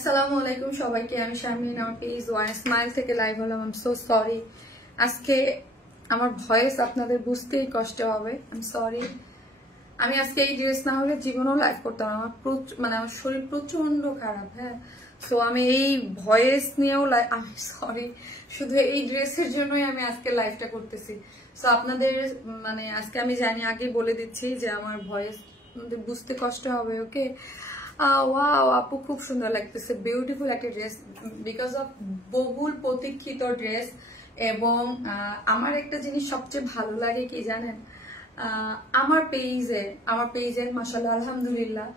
আসসালামু আলাইকুম সবাইকে। আমি শারমিন, আমার পেজ ওয়ান স্মাইল থেকে লাইভ হলাম। আই এম সো সরি, আজকে আমার ভয়েস আপনাদের বুঝতেই কষ্ট হবে। I am sorry. আমি আজকে এই ড্রেস না হলে জীবনেও লাইভ করতাম। আমার আমার শরীর প্রচন্ড খারাপ। হ্যাঁ, সো আমি এই ভয়েস নিয়েও আমি সরি, শুধু এই ড্রেসের জন্যই আমি আজকে লাইভটা করতেছি। সো আপনাদের আজকে আমি জানি, আগে বলে দিচ্ছি যে আমার ভয়েস বুঝতে কষ্ট হবে। ওকে, ওয়াও আপু, খুব সুন্দর লাগতেছে, বিউটিফুল একটা ড্রেস, বিকজ অফ বহুল প্রতীক্ষিত ড্রেস। এবং আমার একটা জিনিস সবচেয়ে ভালো লাগে কি জানেন, আমার পেজে মাশাআল্লাহ আলহামদুলিল্লাহ,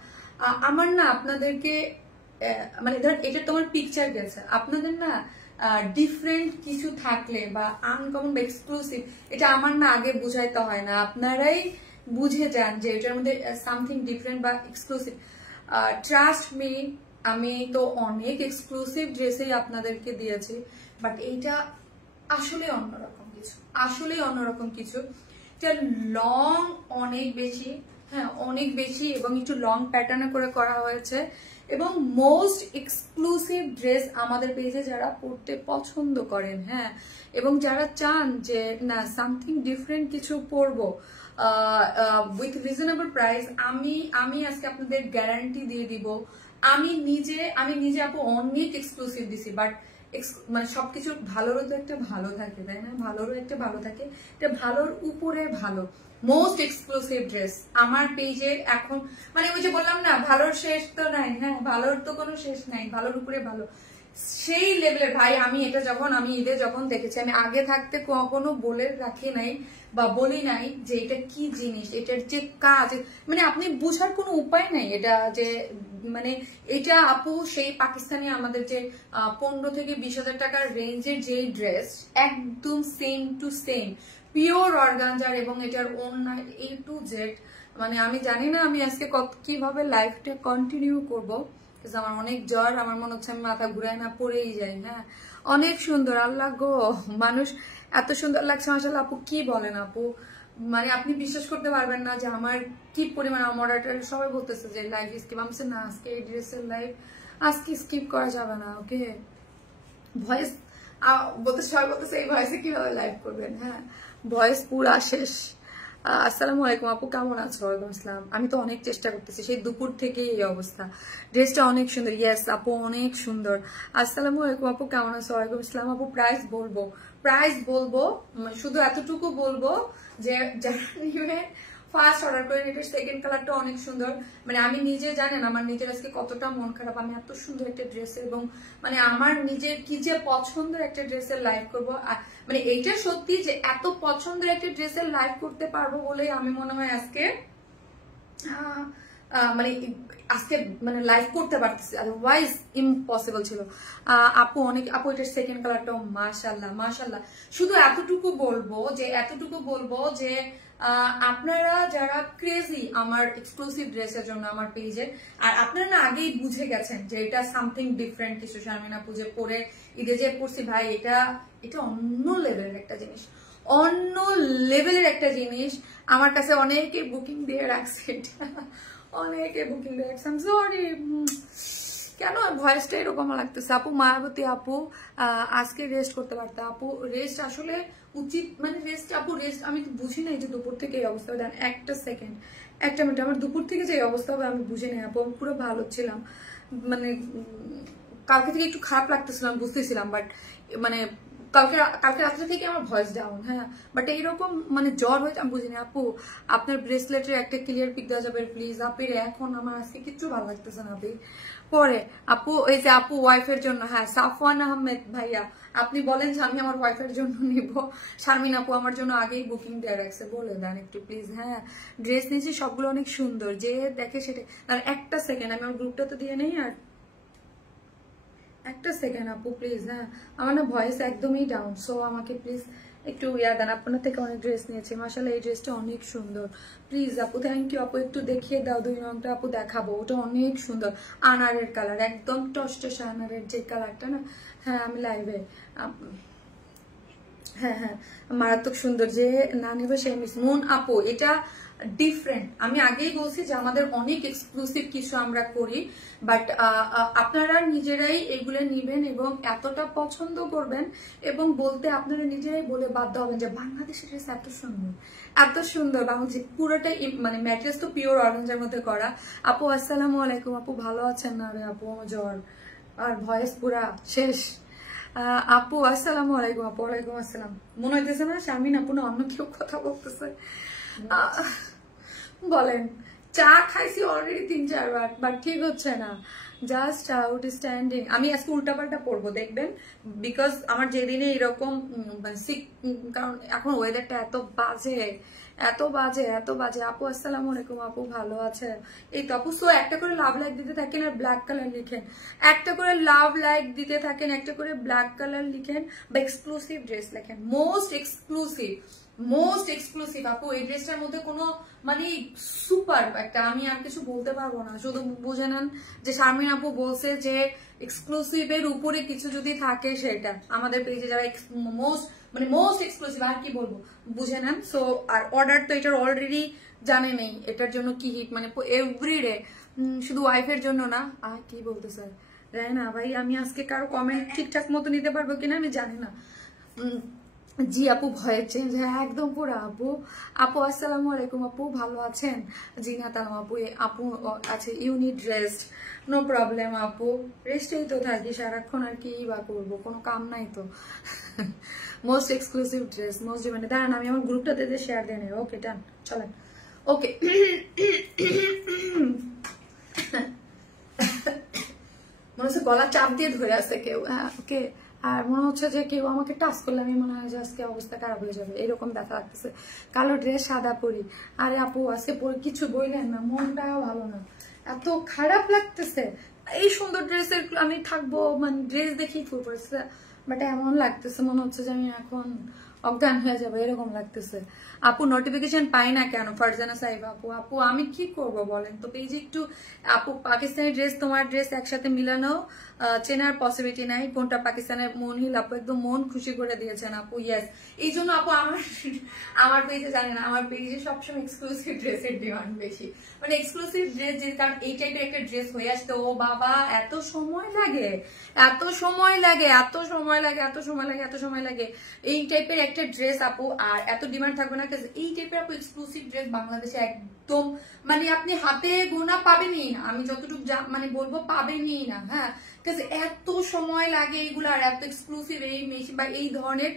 আমার না আপনাদেরকে ধরেন এটা তোমার পিকচার গেছে, আপনাদের না ডিফারেন্ট কিছু থাকলে বা আনকমন বা এক্সক্লুসিভ, এটা আমার না আগে বুঝাইতে হয় না, আপনারাই বুঝে যান যে এটার মধ্যে সামথিং ডিফারেন্ট বা এক্সক্লুসিভ। ট্রাস্ট মি, আমি তো অনেক এক্সক্লুসিভ ড্রেসেই আপনাদেরকে দিয়েছি, বাট এইটা আসলে অন্যরকম কিছু। এটা লং অনেক বেশি, হ্যাঁ অনেক বেশি, এবং একটু লং প্যাটার্নে করে করা হয়েছে। এবং মোস্ট এক্সক্লুসিভ ড্রেস আমাদের পেজে যারা পড়তে পছন্দ করেন, হ্যাঁ, এবং যারা চান যে না সামথিং ডিফারেন্ট কিছু পরবো উইথ রিজনেবল প্রাইস, আমি আজকে আপনাদের গ্যারান্টি দিয়ে দিব। আমি নিজে আপু অনেক এক্সক্লুসিভ দিছি, বাট সবকিছুর ভালোরও তো একটা ভালো থাকে, তাই না? ভালোরও একটা ভালো থাকে, এটা ভালোর উপরে ভালো। মোস্ট এক্সক্লুসিভ ড্রেস আমার পেজে এখন, ওই যে বললাম না, ভালোর শেষ তো নাই। হ্যাঁ, ভালোর তো কোনো শেষ নাই, ভালোর উপরে ভালো, সেই লেভেলের। ভাই আমি এটা আমি ঈদে যখন দেখেছি, আমি আগে থাকতে কখনো বলে রাখি নাই বা বলি নাই যে এটা কি জিনিস, এটার যে কাজ, আপনি বুঝার কোনো উপায় নাই এটা যে এটা আপু সেই পাকিস্তানি আমাদের যে 15 থেকে 20,000 টাকার রেঞ্জের যেই ড্রেস, একদম same to same pure organza, এবং এটার অন্য A to Z। আমি জানি না আমি আজকে কিভাবে লাইফটা কন্টিনিউ করবো, আমার অনেক জ্বর, আমার মনে হচ্ছে আমি মাথা ঘুরায় না পড়েই যাই। হ্যাঁ, অনেক সুন্দর, আল্লাহ গো, মানুষ এত সুন্দর লাগছে মাশাআল্লাহ। আপু কি বলেন আপু, আপনি বিশ্বাস করতে পারবেন না যে আমার কি পরিমাণ, আমার সবাই বলতেছে যে লাইভ স্কিপ, আমি না আজকে এই ড্রেসের লাইভ আজকে স্কিপ করা যাবে না। ওকে, ভয়েস সবাই বলতেছে এই ভয়েসে কিভাবে লাইভ করবেন। হ্যাঁ, ভয়েস পুরা শেষ। আসসালামু আলাইকুম আপু, কেমন আছো? ওয়ালাইকুম আসসালাম। আমি তো অনেক চেষ্টা করতেছি, সেই দুপুর থেকে এই অবস্থা। ড্রেসটা অনেক সুন্দর। ইয়েস আপু, অনেক সুন্দর। আসসালামু আলাইকুম আপু, কেমন আছো? ওয়ালাইকুম আসসালাম আপু। প্রাইস বলবো, শুধু এতটুকু বলবো যে যারা নিবে ফার্স্ট অর্ডার করে নেবে। সেকেন্ড কালারটা অনেক সুন্দর। আমি নিজে জানেন আমার নিজের আজকে কতটা মন খারাপ, আমি এত সুন্দর একটা ড্রেস, এবং আমার নিজের কি যে পছন্দের একটা ড্রেসের লাইভ করবো, এইটা সত্যি যে এত পছন্দের একটা ড্রেসের লাইভ করতে পারবো বলে আমি মনে হয় আজকে লাইভ করতে পারতেছি, আদারওয়াইজ ইম্পসিবল ছিল। আপু এটার সেকেন্ড কালারটাও মাশাআল্লাহ। শুধু এতটুকু বলবো যে আপনারা যারা ক্রেজি আমার এক্সক্লুসিভ ড্রেসের জন্য আমার পেজে, আর আপনারা না আগেই বুঝে গেছেন যে এটা সামথিং ডিফারেন্ট কিছু। শারমিন আপু যে পরে ঈদে যে পড়ছি, ভাই এটা অন্য লেভেলের একটা জিনিস। আমার কাছে অনেকে বুকিং দিয়ে রাখছে, সরি, কেন ভয়েসটা এরকম লাগতেছে আপু? মায়াবতী আপু, আজকে রেস্ট করতে পারতে আপু, রেস্ট আসলে উচিত, রেস্ট আমি তো বুঝি নাই যে দুপুর থেকে এই অবস্থা হবে। একটা মিনিট, আমার দুপুর থেকে যে অবস্থা হবে আমি বুঝি নাই আপু। আমি পুরো ভালো ছিলাম, কালকে থেকে একটু খারাপ লাগতেছিলাম, বুঝতেছিলাম, বাট কালকে রাত্রে থেকে আমার ভয়েস ডাউন। হ্যাঁ, বাট এইরকম জ্বর হয়েছে আমি বুঝিনি আপু। আপনার ব্রেসলেটের একটা ক্লিয়ার পিক দেওয়া যাবে প্লিজ? আপের এখন আমার আজকে কিচ্ছু ভালো লাগতেছে না আপনি। পরে আপু, এই যে আপু ওয়াইফের জন্য, হ্যাঁ সাফওয়ান আহমেদ ভাইয়া, আপনি বলেন যে আমি আমার ওয়াইফের জন্য নিব। শারমিন আপু আমার জন্য আগেই বুকিং দেওয়া রাখছে, বলে দেন একটু প্লিজ। হ্যাঁ, ড্রেস নিয়েছি সবগুলো অনেক সুন্দর, যে দেখে সেটা। আর একটা সেকেন্ড, আমি আমার গ্রুপটা তো দিয়ে নেই, আর একটা সেকেন্ড আপু প্লিজ। হ্যাঁ, আমার না ভয়েস একদমই ডাউন, সো আমাকে প্লিজ একটু দেন। আপনার থেকে অনেক ড্রেস নিয়েছি মাশাআল্লাহ, এই ড্রেসটা অনেক সুন্দর। প্লিজ আপু, থ্যাংক ইউ আপু, একটু দেখিয়ে দাও 2 রংটা আপু, দেখাবো। ওটা অনেক সুন্দর, আনারের কালার, একদম টসটসে আনারের যে কালারটা না। হ্যাঁ, আমি লাইভে হ্যাঁ হ্যাঁ, মারাত্মক সুন্দর। যে না নিবে সে মিস। মুন আপু এটা ডিফারেন্ট, আমি আগেই বলছি যে আমাদের অনেক এক্সক্লুসিভ কিছু আমরা করি, বাট আপনারা নিজেরাই এগুলো নিবেন এবং এতটা পছন্দ করবেন এবং বলতে আপনারা নিজেরাই বলে বাধ্য হবেন যে বাংলাদেশের ড্রেস এত সুন্দর, এত সুন্দর। বাংলাদেশ পুরোটাই মানে ম্যাটেরিয়ালস তো পিওর অর্গানজার মধ্যে করা। আপু আসসালামু আলাইকুম, আপু ভালো আছেন না রে আপু? আমার জ্বর আর ভয়েস পুরা শেষ। আপু আসসালামু আলাইকুম। আপু ওয়ালাইকুম আসসালাম। মনে হইতেছে না শারমিন আপু না অন্য কেউ কথা বলতেছে? বলেন। চা খাইছি অলরেডি 3-4 বার, বাট ঠিক হচ্ছে না। Just outstanding. আমি আজকে উল্টাপাল্টা পড়বো দেখবেন, বিকজ আমার যেদিনে এরকম সিক, কারণ এখন ওয়েদারটা এত বাজে, এত বাজে, এত বাজে। আপু আসসালামু আলাইকুম, আপু ভালো আছে? এই তো আপু। সো একটা করে লাভ লাইক দিতে থাকেন আর ব্ল্যাক কালার লিখেন, একটা করে লাভ লাইক দিতে থাকেন, একটা করে ব্ল্যাক কালার লিখেন বা এক্সক্লুসিভ ড্রেস লেখেন। মোস্ট এক্সক্লুসিভ, মোস্ট এক্সক্লুসিভ আপু। এই ড্রেসটার মধ্যে কোনো মানে সুপার একটা, আমি আর কিছু বলতে পারবো না, শুধু বুঝে নেন যে শারমিন আপু বলছে যে এক্সক্লুসিভের উপরে কিছু যদি থাকে সেটা আমাদের পেজে যারা মোস্ট মানে মোস্ট এক্সক্লুসিভ, আর কি বলবো বুঝে নেন। সো আর অর্ডার তো এটার অলরেডি জানে নেই এটার জন্য কি হিট, মানে এভরিডে, শুধু ওয়াইফের জন্য না। আর কি বলতে স্যার রায়না ভাই, আমি আজকে কারো কমেন্ট ঠিকঠাক মতো নিতে পারবো কিনা আমি জানি না। জি আপু ভয়ের চেঞ্জ, হ্যাঁ একদম পুরো আপু। আপু আসসালামু আলাইকুম, আপু ভালো আছেন? জিনাত আলম আপু, আপু আছে ইউনিট রেস্ট, নো প্রবলেম আপু। রেস্টেই তো থাকি সারাক্ষণ, আর কি বা করবো, কোনো কাম নাই তো। Most exclusive dress, most demanded. দাঁড়ান আমি আমার গ্রুপটাতে শেয়ার দিয়ে নেই। ওকে ডান, চলেন। ওকে মনে হচ্ছে গলা চাপ দিয়ে ধরে আছে কেউ। হ্যাঁ ওকে। আর মনে হচ্ছে যে কেউ আমাকে টাচ করলে আমি মনে হয় যে আজকে অবস্থা খারাপ হয়ে যাবে, এরকম দেখা লাগতেছে। কালো ড্রেস সাদা পরি। আরে আপু আজকে পরে কিছু বললেন না, মনটাও ভালো না, এত খারাপ লাগতেছে। এই সুন্দর ড্রেসের আমি থাকবো, মানে ড্রেস দেখেই ফুল পড়েছে, বাট এমন লাগতেছে মনে হচ্ছে যে আমি এখন অজ্ঞান হয়ে যাবে, এরকম লাগতেছে। আপু নোটিফিকেশন পাই না কেন? ফারজানা সাহেব আপু, আপু আমি কি করব বলেন তো? পেজে একটু আপু পাকিস্তানি ড্রেস তোমার ড্রেস একসাথে মিলানো চেনার পসিবিলিটি নাই, কোনটা পাকিস্তানের? মনহিল আপু একদম মন খুশি করে দিয়েছেন আপু। ইয়েস, এই জন্য আপু আমার পেজে জানেন, আমার পেজে সবসময় এক্সক্লুসিভ ড্রেসের ডিমান্ড বেশি, মানে এক্সক্লুসিভ ড্রেস, যে কারণ এই টাইপের একটা ড্রেস হয়ে আসতে ও বাবা এত সময় লাগে, এত সময় লাগে, এত সময় লাগে, এত সময় লাগে, এত সময় লাগে এই টাইপের একটা ড্রেস আপু। আর এত ডিমান্ড থাকবে না, এই টাইপের আপু এক্সক্লুসিভ ড্রেস বাংলাদেশে একদম মানে আপনি হাতে গোনা পাবেনই না, আমি যতটুকু মানে বলবো পাবেনই না। হ্যাঁ, এত সময় লাগে এইগুলো, আর এত এক্সক্লুসিভ এই বা এই ধরনের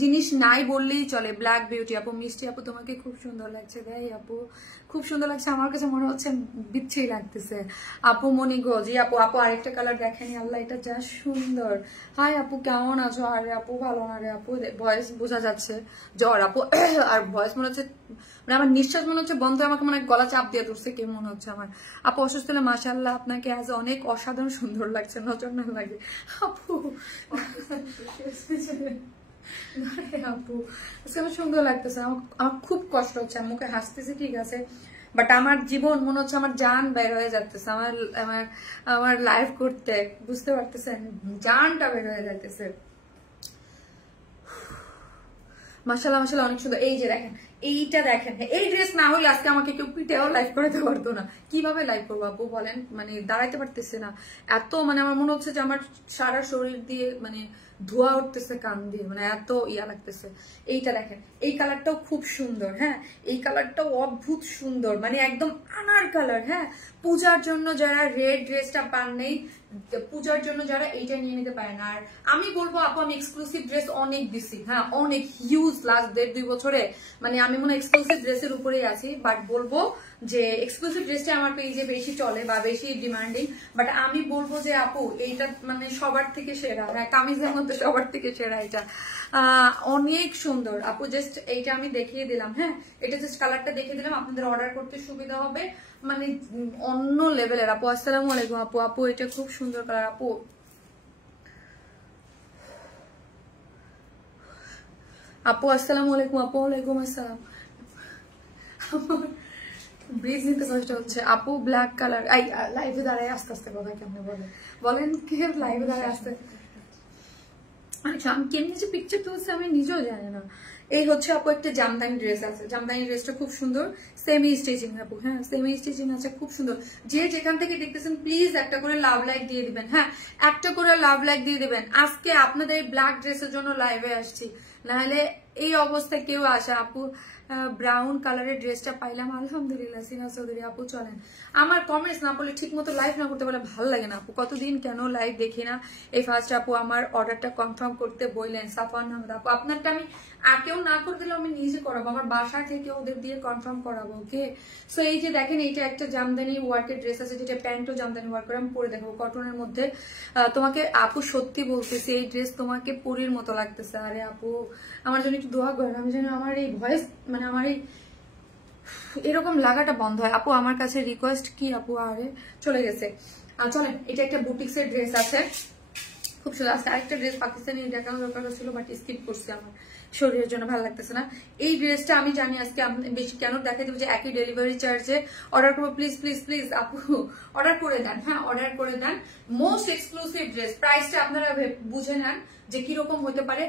জিনিস নাই বললেই চলে। ব্ল্যাক বিউটি আপু, মিষ্টি আপু তোমাকে খুব সুন্দর লাগছে। দেয় আপু খুব সুন্দর লাগছে, আমার কাছে মনে হচ্ছে বিচ্ছেই লাগতেছে। আপু মনি গো, জি আপু। আপু আরেকটা কালার দেখেনি, আল্লাহ এটা যা সুন্দর। হাই আপু কেমন আছো? আরে আপু ভালো না রে আপু, ভয়েস বোঝা যাচ্ছে জ্বর আপু। আর ভয়েস মনে হচ্ছে মানে আমার নিঃশ্বাস মনে হচ্ছে বন্ধ, আমাকে মানে গলা চাপ দিয়ে ধরছে কে মনে হচ্ছে আমার। আপু অসুস্থ হলে মাশাআল্লাহ আপনাকে আজ অনেক অসাধারণ সুন্দর লাগছে, নজর না লাগে আপু। আপু আজকে আমার সুন্দর লাগতেছে, আমার খুব কষ্ট হচ্ছে, মুখে হাসতেছে ঠিক আছে, বাট আমার জীবন মনে হচ্ছে আমার জান বের হয়ে যাচ্ছে, আমার আমার আমার লাইফ করতে, বুঝতে পারতেছেন, জানটা বের হয়ে যাইতেছে। মাশাআল্লাহ মাশাআল্লাহ অনেক সুন্দর। এই যে দেখেন, এইটা দেখেন, এই ড্রেস না হলে আজকে আমাকে কেউ পিঠেও লাইভ করাতে পারতো না। কিভাবে লাইভ করবো আপু বলেন, মানে দাঁড়াইতে পারতেছে না এত, মানে আমার মনে হচ্ছে যে আমার সারা শরীর দিয়ে মানে ধোয়া উঠতেছে কান দিয়ে, মানে এত ইয়া লাগতেছে। এইটা দেখেন, এই কালারটাও খুব সুন্দর। হ্যাঁ, এই কালারটাও অদ্ভুত সুন্দর, মানে একদম আনার কালার। হ্যাঁ, পূজার জন্য যারা রেড ড্রেসটা পান নেই, পূজার জন্য যারা এইটা নিয়ে নিতে পারেন। আর আমি বলবো আপু আমি এক্সক্লুসিভ ড্রেস অনেক দিছি, হ্যাঁ অনেক হিউজ, লাস্ট 1.5-2 বছরে মানে আমি মনে এক্সক্লুসিভ ড্রেসের উপরেই আছি, বাট বলবো যে এক্সক্লুসিভ ড্রেসটা আমার পেজে বেশি চলে বা বেশি ডিমান্ডিং। বাট আমি বলবো যে আপু এইটা মানে সবার থেকে সেরা, হ্যাঁ কামিজের মধ্যে সবার থেকে সেরা, এটা অনেক সুন্দর আপু। জাস্ট এইটা আমি দেখিয়ে দিলাম, হ্যাঁ এটা জাস্ট কালারটা দেখিয়ে দিলাম, আপনাদের অর্ডার করতে সুবিধা হবে, মানে অন্য লেভেলের। আপু আসসালামু আলাইকুম আপু, আপু এটা খুব সুন্দর কালার আপু। আপু আসসালামু আলাইকুম আপু, ওয়ালাইকুম আসসালাম। ব্রিজ নিতে কষ্ট হচ্ছে আপু। ব্ল্যাক কালার, এই লাইভে দাঁড়ায় আস্তে আস্তে কথা কেমনে বলেন, কে লাইভে দাঁড়ায় আসতে আচ্ছা আমি কেমনি যে পিকচার তুলছি আমি নিজেও জানি না। এই হচ্ছে আপু একটা জামদানি ড্রেস আছে, জামদানি ড্রেসটা খুব সুন্দর, সেমি স্টিচিং আপু, হ্যাঁ সেমি স্টিচিং আছে, খুব সুন্দর। যে যেখান থেকে দেখতেছেন প্লিজ একটা করে লাভ লাইক দিয়ে দিবেন, হ্যাঁ একটা করে লাভ লাইক দিয়ে দিবেন। আজকে আপনাদের এই ব্ল্যাক ড্রেসের জন্য লাইভে আসছি, নাহলে এই অবস্থায় কেউ আসে। আপু ব্রাউন কালারের ড্রেসটা পাইলাম, আলহামদুলিল্লাহ। সিনা চৌধুরী আপু চলেন, আমার কমেন্টস না পড়লে ঠিক মতো লাইভ না করতে পারলে ভালো লাগে না আপু, কতদিন কেন লাইভ দেখি না। এই ফার্স্ট আপু আমার অর্ডারটা কনফার্ম করতে বললেন, সাফওয়ান আহমেদ আপু আপনারটা আমি আর কেউ না করে দিলে আমি নিজে করাবো, আমার বাসা থেকে ওদের দিয়ে কনফার্ম করাবো, ওকে। সো এই যে দেখেন এইটা একটা জামদানি ওয়ার্কের ড্রেস আছে, যেটা প্যান্টও জামদানি ওয়ার্ক করে, আমি পরে দেখাবো কটনের মধ্যে। তোমাকে আপু সত্যি বলতেছি এই ড্রেস তোমাকে পরীর মতো লাগতেছে। আরে আপু আমার জন্য একটু দোয়া করেন, আমি যেন আমার এই ভয়েস মানে আমার এই এরকম লাগাটা বন্ধ হয়। আপু আমার কাছে রিকোয়েস্ট কি আপু, আরে চলে গেছে। চলেন এটা একটা বুটিক্সের ড্রেস আছে, খুব সুন্দর। আজকে আরেকটা ড্রেস পাকিস্তানি দেখানো দরকার ছিল, বাট স্কিপ করছি, আমার শরীরের জন্য ভালো লাগতেছে না। এই ড্রেসটা আমি জানি আজকে বেশি কেন দেখা দেবো, যে একই ডেলিভারি চার্জে অর্ডার করবো। প্লিজ প্লিজ প্লিজ আপু অর্ডার করে দেন, হ্যাঁ অর্ডার করে দেন। মোস্ট এক্সক্লুসিভ ড্রেস, প্রাইসটা আপনারা বুঝে নেন যে কিরকম হতে পারে।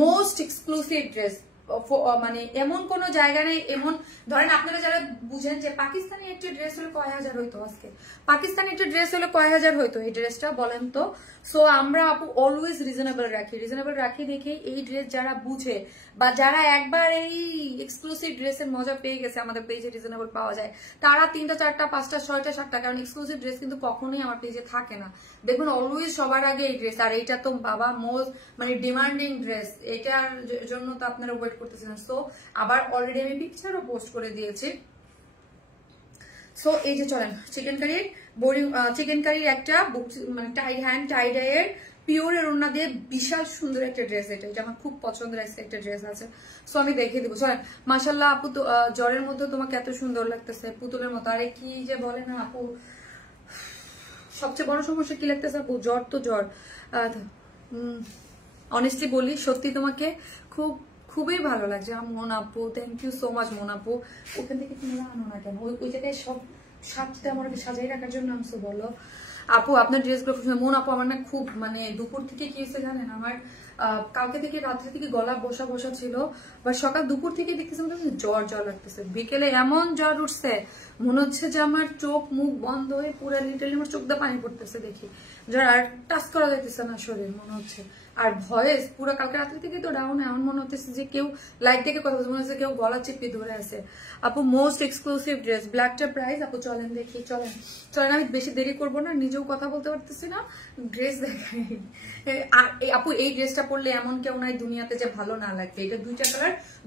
মোস্ট এক্সক্লুসিভ ড্রেস, মানে এমন কোন জায়গা নেই। এমন ধরেন আপনারা যারা বুঝেন যে পাকিস্তানি একটা ড্রেস হলে কয় হাজার হইতো, আজকে পাকিস্তানি একটা ড্রেস হলে কয় হাজার হইতো এই ড্রেসটা বলেন তো। সো আমরা আপু অলওয়েজ রিজনেবল রাখি দেখে এই ড্রেস যারা বুঝে বা যারা একবার এই এক্সক্লুসিভ ড্রেসের মজা পেয়ে গেছে, আমাদের পেজে রিজনেবল পাওয়া যায়, তারা 3টা 4টা 5টা 6টা 7টা, কারণ এক্সক্লুসিভ ড্রেস কিন্তু কখনোই আমার পেজে থাকে না। দেখুন অলওয়েজ সবার আগে এই ড্রেস, আর এইটা তো বাবা মোস্ট মানে ডিমান্ডিং ড্রেস, এটার জন্য তো আপনারা ওয়েট করতেছিলেন। সো আবার অলরেডি আমি পিকচারও পোস্ট করে দিয়েছি। সো এই যে চলেন চিকেন কারির একটা মানে টাই হ্যান্ড টাই ডাইয়ের পিওরের ওড়না দিয়ে বিশাল সুন্দর একটা ড্রেস, এটা আমার খুব পছন্দের একটা ড্রেস আছে। সো আমি দেখিয়ে দিব। চলেন মাশাল্লাহ আপু, তো জ্বরের মধ্যে তোমাকে এত সুন্দর লাগতেছে, পুতুলের মতো। আরে কি যে বলে না আপু, সবচেয়ে বড় সমস্যা কি লাগতেছে আপু, জ্বর তো জ্বর। অনেস্টলি বলি সত্যি তোমাকে খুবই ভালো লাগছে মন আপু, থ্যাংক ইউ সো মাচ মন আপু। ওখান থেকে তুমি আনো না কেন, ওই জায়গায় সব সাজতে আমাকে সাজাই রাখার জন্য আনছো বলো। আপু আপনার ড্রেসগুলো খুব সুন্দর। মন আপু আমার না খুব মানে দুপুর থেকে কি হয়েছে জানেন, আমার কালকে থেকে রাত্রে থেকে গলা বসা ছিল, বা সকাল দুপুর থেকে দেখতেছি জ্বর লাগতেছে, বিকেলে এমন জ্বর উঠছে মনে হচ্ছে যে আমার চোখ মুখ বন্ধ হয়ে পুরো লিটারলি আমার চোখ দিয়ে পানি পড়তেছে দেখি, জ্বর আর টাচ করা যাইতেছে না শরীর মনে হচ্ছে। আর ভয়েস পুরো কালকে রাত্রি থেকে তো ডাউন, এমন মনে হচ্ছে যে কেউ লাইট থেকে কথা বলছে, মনে হচ্ছে কেউ গলা চেপে ধরে আছে। আপু মোস্ট এক্সক্লুসিভ ড্রেস, ব্ল্যাকটা প্রাইস আপু চলেন দেখি, চলেন আমি বেশি দেরি করবো না, নিজেও কথা বলতে পারতেছি না, ড্রেস দেখাই। আর আপু এই ড্রেসটা পরলে এমন কেউ নাই দুনিয়াতে যে ভালো না লাগবে, এটা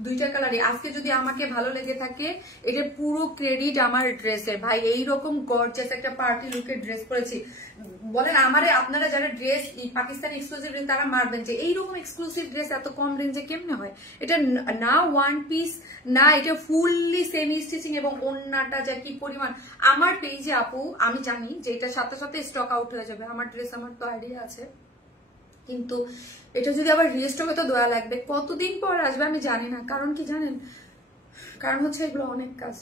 দুইটা কালারই। আজকে যদি আমাকে ভালো লেগে থাকে এটা পুরো ক্রেডিট আমার ড্রেসের। ভাই এইরকম গর্জিয়াস একটা পার্টি লুকের ড্রেস পরেছি, বলেন আমারে আপনারা যারা ড্রেস পাকিস্তানি এক্সক্লুসিভ তারা মারবেন যে এইরকম এক্সক্লুসিভ ড্রেস এত কম রেঞ্জে কেমনে হয়। এটা না ওয়ান পিস না, এটা ফুললি সেমি স্টিচিং, এবং ওন্নাটা যা কি পরিমাণ। আমার পেজে আপু আমি জানি যে এটা সাথে সাথে স্টক আউট হয়ে যাবে, আমার ড্রেস আমার তো আইডিয়া আছে, কিন্তু এটা যদি আবার রিস্টকে তো দেওয়া লাগবে, কতদিন পর আসবে আমি জানি না। কারণ কি জানেন, কারণ হচ্ছে এগুলো অনেক কাজ,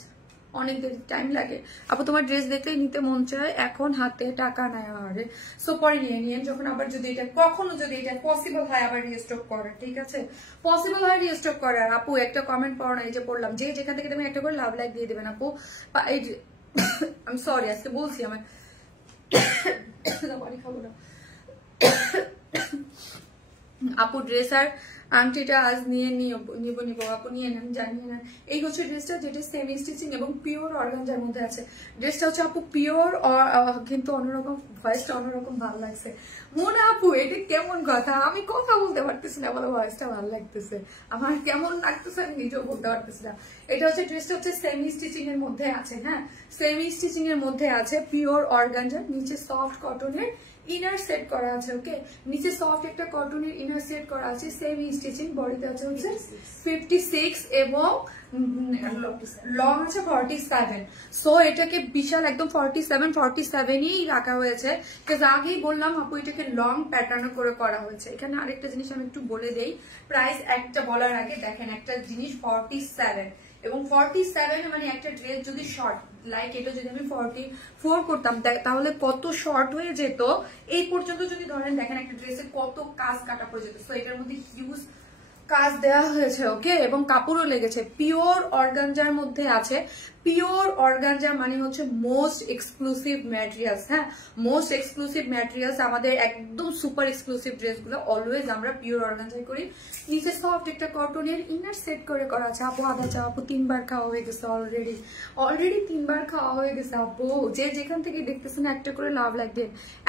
অনেক টাইম লাগে। আপু তোমার ড্রেস দেখলেই নিতে মন চায়, এখন হাতে টাকা নেয় আরে। সো পরে নিয়ে যখন আবার যদি এটা কখনো যদি এটা পসিবল হয় আবার রিস্টক করার, ঠিক আছে পসিবল হয় রিস্টক করার। আপু একটা কমেন্ট পড়ো না, এই যে পড়লাম, যে যেখান থেকে তুমি একটা করে লাভ লাইক দিয়ে দেবেন আপু। এই আমি সরি আজকে বলছি আমার পানি খাবো না। আপু ড্রেস আর আংটিটা আজ নিব আপু, নিয়ে নেন, জানিয়ে নেন। এই হচ্ছে ড্রেসটা, যেটা সেমি স্টিচিং এবং পিওর অর্গানজার মধ্যে আছে। ড্রেসটা হচ্ছে আপু পিওর, কিন্তু অন্যরকম, ভয়েসটা অন্যরকম ভালো লাগছে। মনে আপু এটা কেমন কথা, আমি কথা বলতে পারতেছি না বলে ভয়েসটা ভালো লাগতেছে, আমার কেমন লাগতেছে আমি নিজেও বলতে পারতেছি না। এটা হচ্ছে ড্রেসটা হচ্ছে সেমি স্টিচিং এর মধ্যে আছে, হ্যাঁ সেমি স্টিচিং এর মধ্যে আছে, পিওর অর্গানজার, নিচে সফট কটনের ইনার সেট করা আছে, ওকে নিচে সফট একটা কটনের ইনার সেট করা আছে, সেমি স্টিচিং, বডিতে আছে হচ্ছে 56 এবং লং আছে 47। সো এটাকে বিশাল একদম 47ই রাখা হয়েছে, আগেই বললাম আপু এটাকে লং প্যাটার্ন করে করা হয়েছে। এখানে আরেকটা জিনিস আমি একটু বলে দেই, প্রাইস একটা বলার আগে দেখেন একটা জিনিস 47 এবং 47 মানে একটা ড্রেস যদি শর্ট লাইক এটা যদি আমি 44 করতাম তাহলে কত শর্ট হয়ে যেত, এই পর্যন্ত যদি ধরেন দেখেন একটা ড্রেসে কত কাজ কাটা পড়ে যেত। সো এটার মধ্যে হিউজ কাজ দেওয়া হয়েছে, ওকে, এবং কাপড়ও লেগেছে, পিওর অর্গানজার মধ্যে আছে। পিওর অর্গানজা মানে হচ্ছে মোস্ট এক্সক্লুসিভ ম্যাটেরিয়ালস। হ্যাঁ, মোস্ট এক্সক্লুসিভ ম্যাটেরিয়ালস। আমাদের একদম সুপার এক্সক্লুসিভ ড্রেসগুলো অলওয়েজ আমরা পিওর অর্গানজাই করি। নিচে সফট একটা কটনের ইনার সেট করে করা আছে। আপু আদা চা আপু 3 বার খাওয়া হয়ে গেছে অলরেডি 3 বার খাওয়া হয়ে গেছে আপু। যে যেখান থেকে দেখতেছেন একটা করে লাভ লাগবে।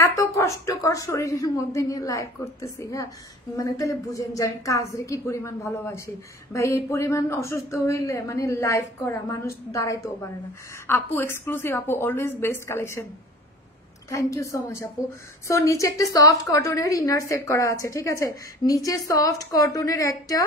এত কষ্টকর শরীরের মধ্যে নিয়ে লাইভ করতেছি, হ্যাঁ, মানে তাহলে বুঝেন যে আমি কাজরে কি পরিমাণ ভালোবাসি ভাই। এই পরিমাণ অসুস্থ হইলে মানে লাইভ করা মানুষ দাঁড়াইতেও পারে না। আপু এক্সক্লুসিভ আপু, always best collection. Thank you so much আপু। সো নিচে একটা সফট কটনের ইনার সেট করা আছে, ঠিক আছে। নিচে সফট কটনের একটা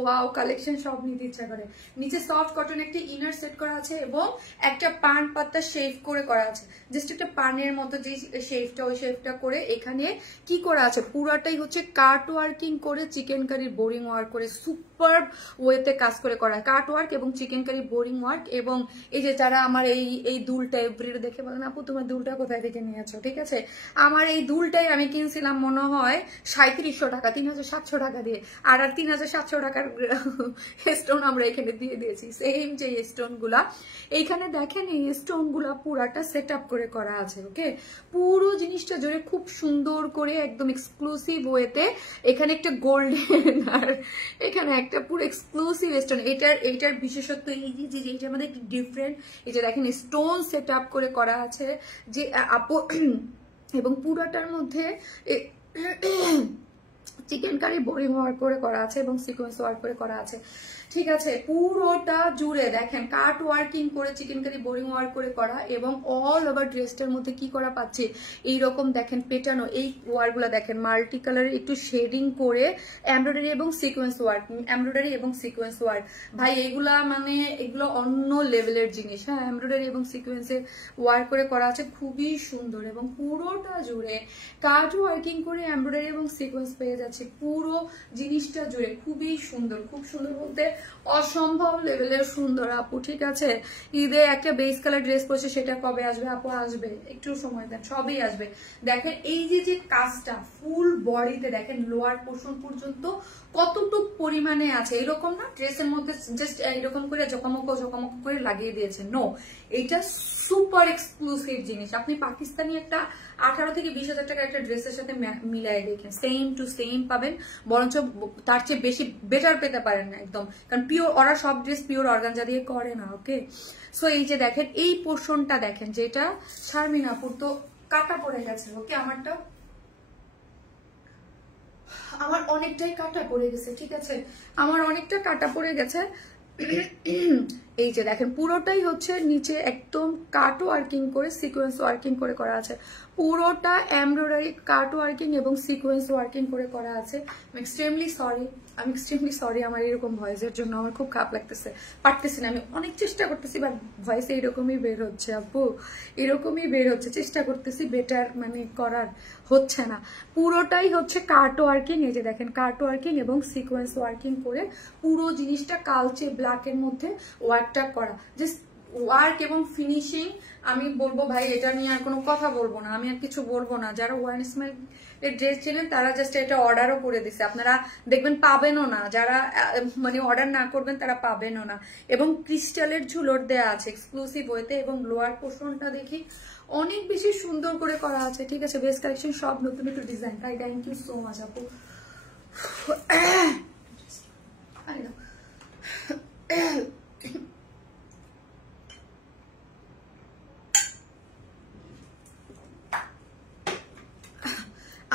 ওয়াও কালেকশন, সব নিতে ইচ্ছা করে। নিচে সফট কটনের একটা ইনার সেট করা আছে এবং একটা পান পাতা শেভ করে করা আছে। জাস্ট একটা পানের মতো যে শেভটা, ওই শেভটা করে এখানে কি করা আছে, পুরাটাই হচ্ছে কাট ওয়ার্কিং করে চিকেন কারির বোরিং ওয়ার্ক করে সুপার ওয়েতে কাজ করে করা। কাট ওয়ার্ক এবং চিকেন কারি বোরিং ওয়ার্ক। এবং এই যে যারা আমার এই দুলটা এভরিডে দেখে বলেন আপু তোমার দুলটা কোথায় থেকে নিয়েছো, ঠিক আছে। আমার এই দুলটাই আমি কিনছিলাম মনে হয় 3700 টাকা, 3700 টাকা দিয়ে। আর 3700 টাকার স্টোন আমরা এখানে দিয়ে দিয়েছি। সেম যে স্টোন গুলা এইখানে দেখেন, এই স্টোন গুলা পুরাটা সেট আপ করে করা আছে, ওকে। পুরো জিনিসটা জুড়ে খুব সুন্দর করে একদম এক্সক্লুসিভ ওয়েতে এখানে একটা গোল্ডেন আর এখানে একটা পুরো এক্সক্লুসিভ স্টোন। এইটার বিশেষত্ব এই যে এইটার মধ্যে একটু ডিফারেন্ট। এই যে দেখেন স্টোন সেট আপ করে করা আছে যে আপু, এবং পুরাটার মধ্যে চিকেন কারি বোরিং ওয়ার্ক করে করা আছে এবং সিকোয়েন্স ওয়ার্ক করে করা আছে, ঠিক আছে। পুরোটা জুড়ে দেখেন কাট ওয়ার্কিং করে চিকেন কারি বোরিং ওয়ার্ক করে করা এবং অল ওভার ড্রেসটার মধ্যে কি করা পাচ্ছে এইরকম দেখেন পেটানো এই ওয়ার্কগুলো দেখেন মাল্টি কালারের একটু শেডিং করে এমব্রয়ডারি এবং সিকোয়েন্স ওয়ার্ক, এমব্রয়ডারি এবং সিকোয়েন্স ওয়ার্ক। ভাই এগুলা মানে এগুলো অন্য লেভেলের জিনিস। হ্যাঁ, এমব্রয়ডারি এবং সিকোয়েন্সে ওয়ার্ক করে করা আছে, খুবই সুন্দর। এবং পুরোটা জুড়ে কাট ওয়ার্কিং করে এমব্রয়ডারি এবং সিকোয়েন্স পেয়ে যাচ্ছে পুরো জিনিসটা জুড়ে। খুবই সুন্দর, খুব সুন্দর বলতে অসম্ভব লেভেলের সুন্দর আপু, ঠিক আছে। ঈদে একটা বেস কালার ড্রেস পরছে, সেটা কবে আসবে আপু? আসবে, একটু সময় দেন, সবই আসবে। দেখেন এই যে কাজটা ফুল বডিতে দেখেন লোয়ার পোর্শন পর্যন্ত কতটুক পরিমাণে আছে। এরকম না ড্রেসের মধ্যে জাস্ট এরকম করে জকামক করে লাগিয়ে দিয়েছে, নো, এটা সুপার এক্সক্লুসিভ জিনিস। আপনি পাকিস্তানি একটা 18 থেকে 20,000 টাকার একটা ড্রেসের সাথে মিলাই দেখেন, সেম টু সেম পাবেন, বরঞ্চ তার চেয়ে বেশি বেটার পেতে পারেন না একদম। কারণ পিওর, ওরা সব ড্রেস পিওর অর্গানজা দিয়ে করে না, ওকে। সো এই যে দেখেন এই পোর্শনটা দেখেন, যেটা শারমিন আপুর তো কাটা পড়ে গেছে, ওকে, আমার অনেকটাই কাটা পড়ে গেছে, ঠিক আছে, আমার অনেকটা কাটা পড়ে গেছে। এই যে দেখেন পুরোটাই হচ্ছে নিচে একদম কাট ওয়ার্কিং করে সিকোয়েন্স ওয়ার্কিং করে করা আছে। পুরোটা এমব্রয়ডারি কাট ওয়ার্কিং এবং সিকোয়েন্স ওয়ার্কিং করে করা আছে। আমি এক্সট্রিমলি সরি আমার এরকম ভয়েসের জন্য, আমার খুব খারাপ লাগতেছে, পারতেছি না, আমি অনেক চেষ্টা করতেছি, বাট ভয়েস এরকমই বের হচ্ছে আপু, এরকমই বের হচ্ছে, চেষ্টা করতেছি বেটার মানে করার, হচ্ছে না। পুরোটাই হচ্ছে কাট ওয়ার্কিং, এই যে দেখেন কাট ওয়ার্কিং এবং সিকোয়েন্স ওয়ার্কিং করে পুরো জিনিসটা কালচে ব্ল্যাকের মধ্যে ওয়ার্কটা করা। জাস্ট ওয়ার্ক এবং ফিনিশিং আমি বলবো ভাই, এটা নিয়ে আর কোনো কথা বলবো না, আমি আর কিছু বলবো না। যারা ওয়ান স্মাইল এর ড্রেস ছিলেন তারা জাস্ট এটা অর্ডারও করে দিছে, আপনারা দেখবেন পাবেনও না, যারা মানে অর্ডার না করবেন তারা পাবেনও না। এবং ক্রিস্টালের ঝুলর দেয়া আছে এক্সক্লুসিভ ওয়েতে, এবং লোয়ার পোর্শনটা দেখি অনেক বেশি সুন্দর করে করা আছে, ঠিক আছে। বেস্ট কালেকশন, সব নতুন নতুন ডিজাইন, তাই থ্যাংক ইউ সো মাচ আপু।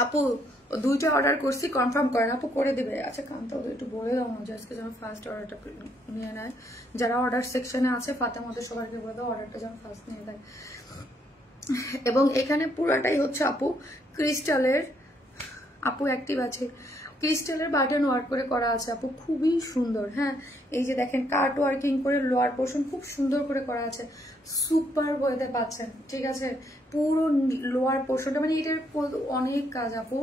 আপু 2টা অর্ডার করছি, কনফার্ম করেন আপু, করে দিবে। আচ্ছা কান্তা ওদের একটু বলে দাও না, আজকে যেন ফার্স্ট অর্ডারটা নিয়ে নেয়, যারা অর্ডার সেকশনে আছে ফাতেমাদের সবাইকে বলে দাও অর্ডারটা যেন ফার্স্ট নিয়ে দেয়। এবং এখানে পুরাটাই হচ্ছে আপু ক্রিস্টালের, আপু অ্যাক্টিভ আছে, ক্রিস্টালের বাটন ওয়ার্ক করে করা আছে আপু, খুবই সুন্দর। হ্যাঁ, এই যে দেখেন কাট ওয়ার্কিং করে লোয়ার পোর্শন খুব সুন্দর করে করা আছে, সুপার বইতে পাচ্ছেন, ঠিক আছে। পুরো লোয়ার পোর্শনটা মানে এটার অনেক কাজ আপু,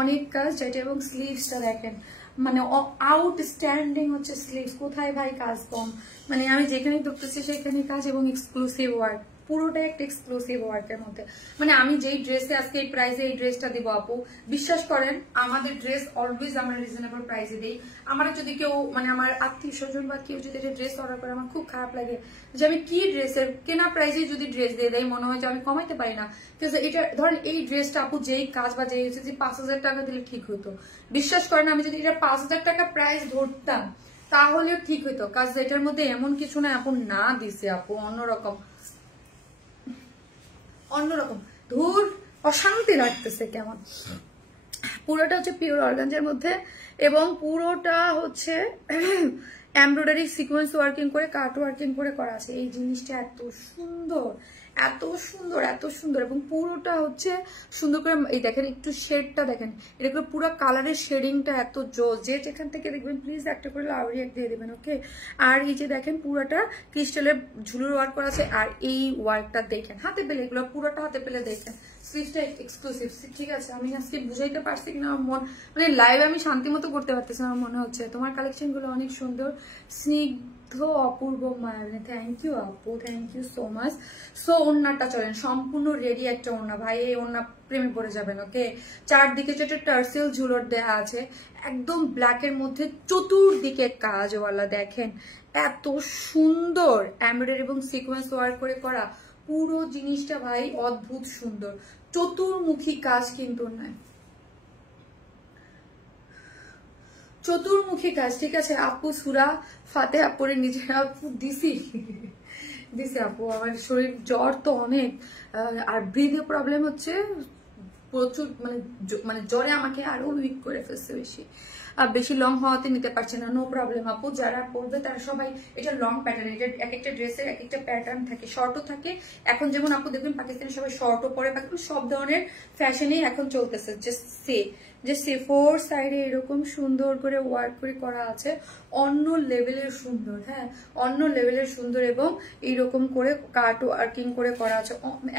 অনেক কাজ, যেটা এবং স্লিভসটা দেখেন মানে আউটস্ট্যান্ডিং হচ্ছে স্লিভস। কোথায় ভাই কাজ কম, মানে আমি যেখানে দেখতেছি সেখানে কাজ এবং এক্সক্লুসিভ ওয়ার্ক, পুরোটা একটা এক্সক্লুসিভ ওয়ার্কের মধ্যে। মানে আমি যেই ড্রেসে আজকে এই প্রাইসে এই ড্রেসটা দিব আপু, বিশ্বাস করেন আমাদের ড্রেস অলওয়েজ আমরা রিজনেবল প্রাইসে দিই। আমার যদি কেউ মানে আমার আত্মীয় স্বজন বা কেউ যদি ড্রেস অর্ডার করে, আমার খুব খারাপ লাগে যে আমি কি ড্রেসের কেনা প্রাইসে যদি ড্রেস দিয়ে দেয়, মনে হয় যে আমি কমাইতে পারি না। কিন্তু এটা ধরেন এই ড্রেসটা আপু যেই কাজ বা যেই হচ্ছে যে 5,000 টাকা দিলে ঠিক হতো। বিশ্বাস করেন আমি যদি এটা 5,000 টাকা প্রাইস ধরতাম তাহলেও ঠিক হইতো, কাজ এটার মধ্যে এমন কিছু না আপু না দিছে আপু, অন্যরকম অন্যরকম ধুর অশান্তি লাগতেছে কেমন। পুরোটা হচ্ছে পিওর অর্গানজার মধ্যে এবং পুরোটা হচ্ছে এমব্রয়ডারি সিকোয়েন্স ওয়ার্কিং করে কাট ওয়ার্কিং করে করা আছে। এই জিনিসটা এত সুন্দর, এত সুন্দর, এত সুন্দর এবং পুরোটা হচ্ছে সুন্দর করে। এই দেখেন একটু শেডটা দেখেন, এটা করে পুরো কালারের শেডিংটা এত জোস, যে যেখান থেকে দেখবেন প্লিজ একটা করে লাউরি এক দিয়ে দেবেন, ওকে। আর এই যে দেখেন পুরোটা ক্রিস্টালের ঝুলুর ওয়ার্ক করা আছে। আর এই ওয়ার্কটা দেখেন হাতে পেলে, এগুলো পুরোটা হাতে পেলে দেখেন, স্লিভসটা এক্সক্লুসিভ। ঠিক আছে, আমি আজকে বুঝাইতে পারছি কিনা মন, মানে লাইভ আমি শান্তি মতো করতে পারতেছি আমার মনে হচ্ছে। তোমার কালেকশন গুলো অনেক সুন্দর, স্নিগ্ধ অপূর্ব মায়াবিনী। থ্যাংক ইউ আপু, thank you so much. So ওড়নাটা চলেন সম্পূর্ণ রেডি একটা ওড়না, ভাই এই ওড়না প্রেমে পড়ে যাবেন, ওকে। চারদিকে যেটা টার্সেল ঝুলর দেয়া আছে, একদম ব্ল্যাকের মধ্যে চতুর্দিকে কাজওয়ালা, দেখেন এত সুন্দর এমব্রয়ডারি এবং সিকোয়েন্স ওয়ার্ক করে করা পুরো জিনিসটা ভাই অদ্ভুত সুন্দর, চতুর্মুখী কাজ কিন্তু নয়, চতুর্মুখী কাজ। ঠিক আছে আপু, সুরা ফাতে আপুরে নিজের আপু দিছি দিছি আপু, আমার শরীর জ্বর তো অনেক, আর ব্রিথে প্রবলেম হচ্ছে প্রচুর, মানে জ্বরে আমাকে আরো উইক করে ফেলছে বেশি, বেশি লং হওয়াতে নিতে পারছে না। নো প্রবলেম আপু, যারা পরবে তারা সবাই, এটা লং প্যাটার্ন, এটা এক একটা ড্রেসের এক একটা প্যাটার্ন থাকে, শর্টও থাকে। এখন যেমন আপু দেখবেন পাকিস্তানি সবাই শর্টও পরে, সব ধরনের ফ্যাশনেই এখন চলতেছে। যে ফোর সাইডে এরকম সুন্দর করে ওয়ার্ক করে করা আছে, অন্য লেভেলের সুন্দর, হ্যাঁ অন্য লেভেলের সুন্দর এবং এইরকম করে কাট ওয়ার্কিং করে করা আছে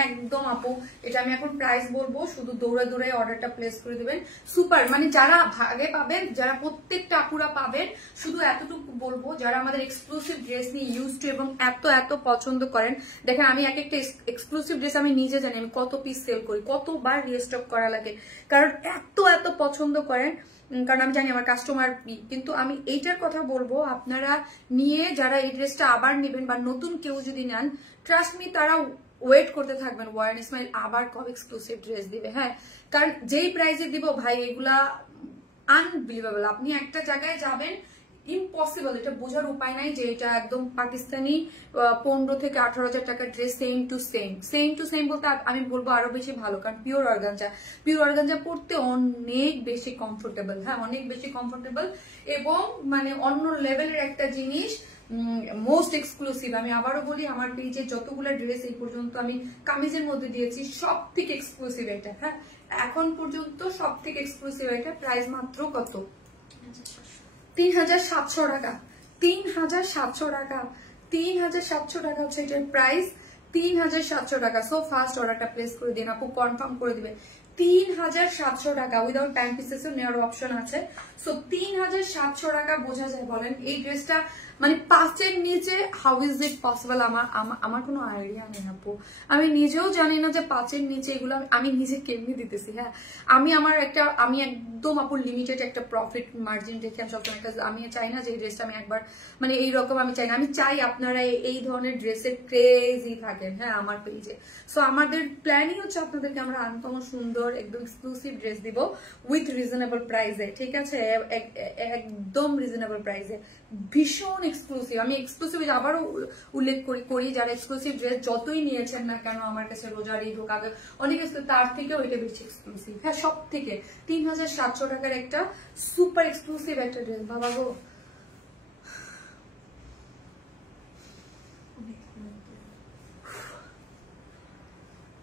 একদম আপু। এটা আমি এখন প্রাইস বলবো, শুধু দৌড়ে দৌড়ে অর্ডারটা প্লেস করে দিবেন। সুপার, মানে যারা ভাগে পাবেন, যারা প্রত্যেকটা আপুরা পাবেন, শুধু এতটুকু বলবো যারা আমাদের এক্সক্লুসিভ ড্রেস নিয়ে ইউজ টু এবং এত এত পছন্দ করেন। দেখেন আমি এক একটা এক্সক্লুসিভ ড্রেস আমি নিজে জানি আমি কত পিস সেল করি, কতবার রিস্টক করা লাগে, কারণ এত এত পছন্দ করেন, কারণ আমি জানি আমার কাস্টমার। কিন্তু আমি এইটার কথা বলবো, আপনারা নিয়ে যারা এই ড্রেসটা আবার নেবেন বা নতুন কেউ যদি নেন, ট্রাস্ট মি তারা ওয়েট করতে থাকবেন ওয়ারেন ইসমাইল আবার কবে এক্সক্লুসিভ ড্রেস দিবে। হ্যাঁ, কারণ যেই প্রাইসে দিব ভাই এগুলা আনবিলিভেবল। আপনি একটা জায়গায় যাবেন, ইম্পসিবল, এটা বোঝার উপায় নাই যে এটা একদম পাকিস্তানি 15 থেকে 18,000 টাকার ড্রেস সেম টু সেম বলতে আমি বলবো আরো বেশি ভালো, কারণ পিওর অর্গানজা পড়তে অনেক বেশি কমফোর্টেবল, হ্যাঁ অনেক বেশি কমফোর্টেবল এবং মানে অন্য লেভেলের একটা জিনিস, মোস্ট এক্সক্লুসিভ। আমি আবারও বলি, আমার পেজে যতগুলো ড্রেস এই পর্যন্ত আমি কামিজের মধ্যে দিয়েছি সব থেকে এক্সক্লুসিভ এটা, হ্যাঁ এখন পর্যন্ত সব থেকে এক্সক্লুসিভ এটা। প্রাইস মাত্র কত? 3,700 টাকা, 3,700 টাকা, 3,700 টাকা হচ্ছে এটার প্রাইস, 3,700 টাকা। সো ফার্স্ট অর্ডারটা প্লেস করে দিন আপু, কনফার্ম করে দিবে। 3,700 টাকা উইদাউট প্যান্ট পিসেসও নেওয়ার অপশন আছে। সো 3,700 টাকা বোঝা যায় বলেন এই ড্রেসটা মানে 5-এর নিচে হাউ ইজ ইট পসিবল? আমার কোনো আইডিয়া নেই আপু, আমি নিজেও জানি না যে 5-এর নিচে এগুলো আমি নিজে কেমনি দিতেছি। হ্যাঁ আমি একদম আপু লিমিটেড একটা প্রফিট মার্জিন রেখে আমি সবসময়, আমি চাই না যে এই ড্রেসটা আমি একবার মানে এইরকম আমি চাই না, আমি চাই আপনারা এই ধরনের ড্রেসের ক্রেজি থাকেন হ্যাঁ আমার পেজে। সো আমাদের প্ল্যানই হচ্ছে আপনাদেরকে আমরা আনতম সুন্দর একদম এক্সক্লুসিভ ড্রেস দিব উইথ রিজনেবল প্রাইসে, ঠিক আছে একদম রিজনেবল প্রাইসে, ভীষণ এক্সক্লুসিভ। আমি এক্সক্লুসিভ আবারও উল্লেখ করি যারা এক্সক্লুসিভ ড্রেস যতই নিয়েছেন না কেন আমার কাছে রোজার ঈদ হোক আগে অনেক তার থেকেও এটা বেশি এক্সক্লুসিভ, হ্যাঁ সব থেকে। 3,700 টাকার একটা সুপার এক্সক্লুসিভ একটা ড্রেস, বাবা গো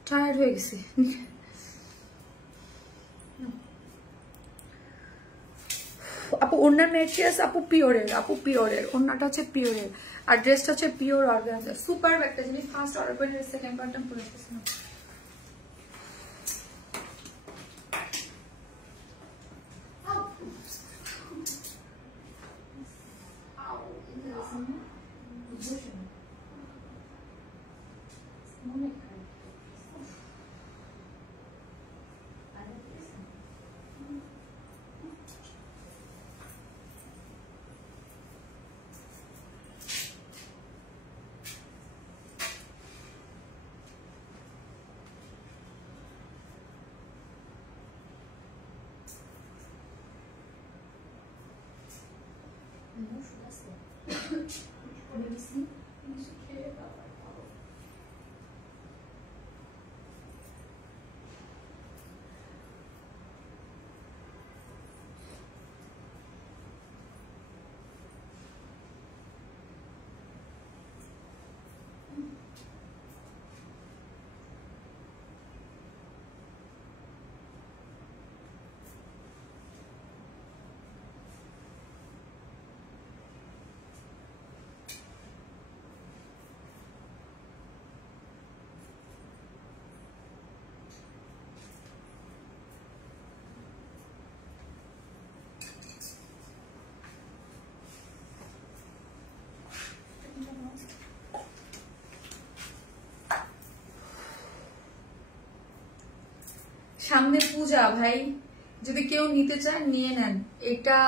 টায়ার্ড হয়ে গেছি। আপু ওনার মেটেরিয়ালস আপু পিওরের ওনাটা হচ্ছে পিওরের আর ড্রেসটা হচ্ছে পিওর অর্গানজা, সুপার একটা জিনিস। ফার্স্ট অর্ডার করে সেকেন্ড পার্টটা পরে আসছে না। সামনে পূজা ভাই, যদি কেউ নিতে চান নিয়ে নেন। এটা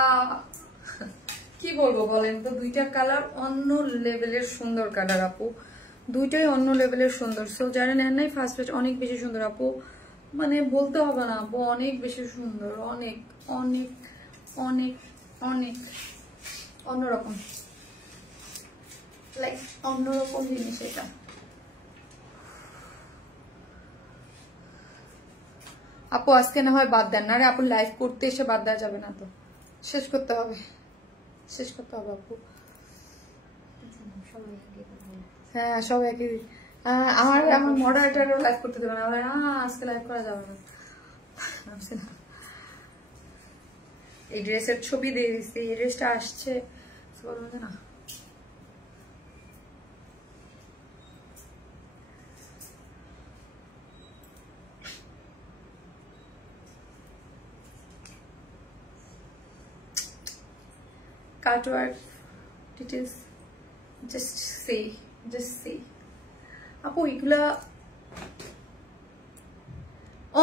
কি বলবো বলেন তো, দুইটা কালার অন্য লেভেলের সুন্দর কালার আপু, দুইটাই অন্য লেভেলের সুন্দর। সো যারা নেন নাই ফার্স্ট পেজ অনেক বেশি সুন্দর আপু, মানে বলতে হবে না আপু, অনেক বেশি সুন্দর, অনেক অনেক অনেক অনেক অন্যরকম, লাইক অন্যরকম জিনিস এটা। আপু আজকে না হয় বাদ দেন না রে আপু, লাইভ করতে এসে বাদ দেওয়া যাবে না তো, শেষ করতে হবে, শেষ করতে হবে আপু। হ্যাঁ সবাই একই, আমার মডারেটরও লাইভ করতে দেবে না, আজকে লাইভ করা যাবে না। এই ড্রেসের ছবি দিয়ে দিচ্ছি, এই ড্রেসটা আসছে না, কাটওয়ার্ক ডিটেলস, জাস্ট সি আপু, এগুলা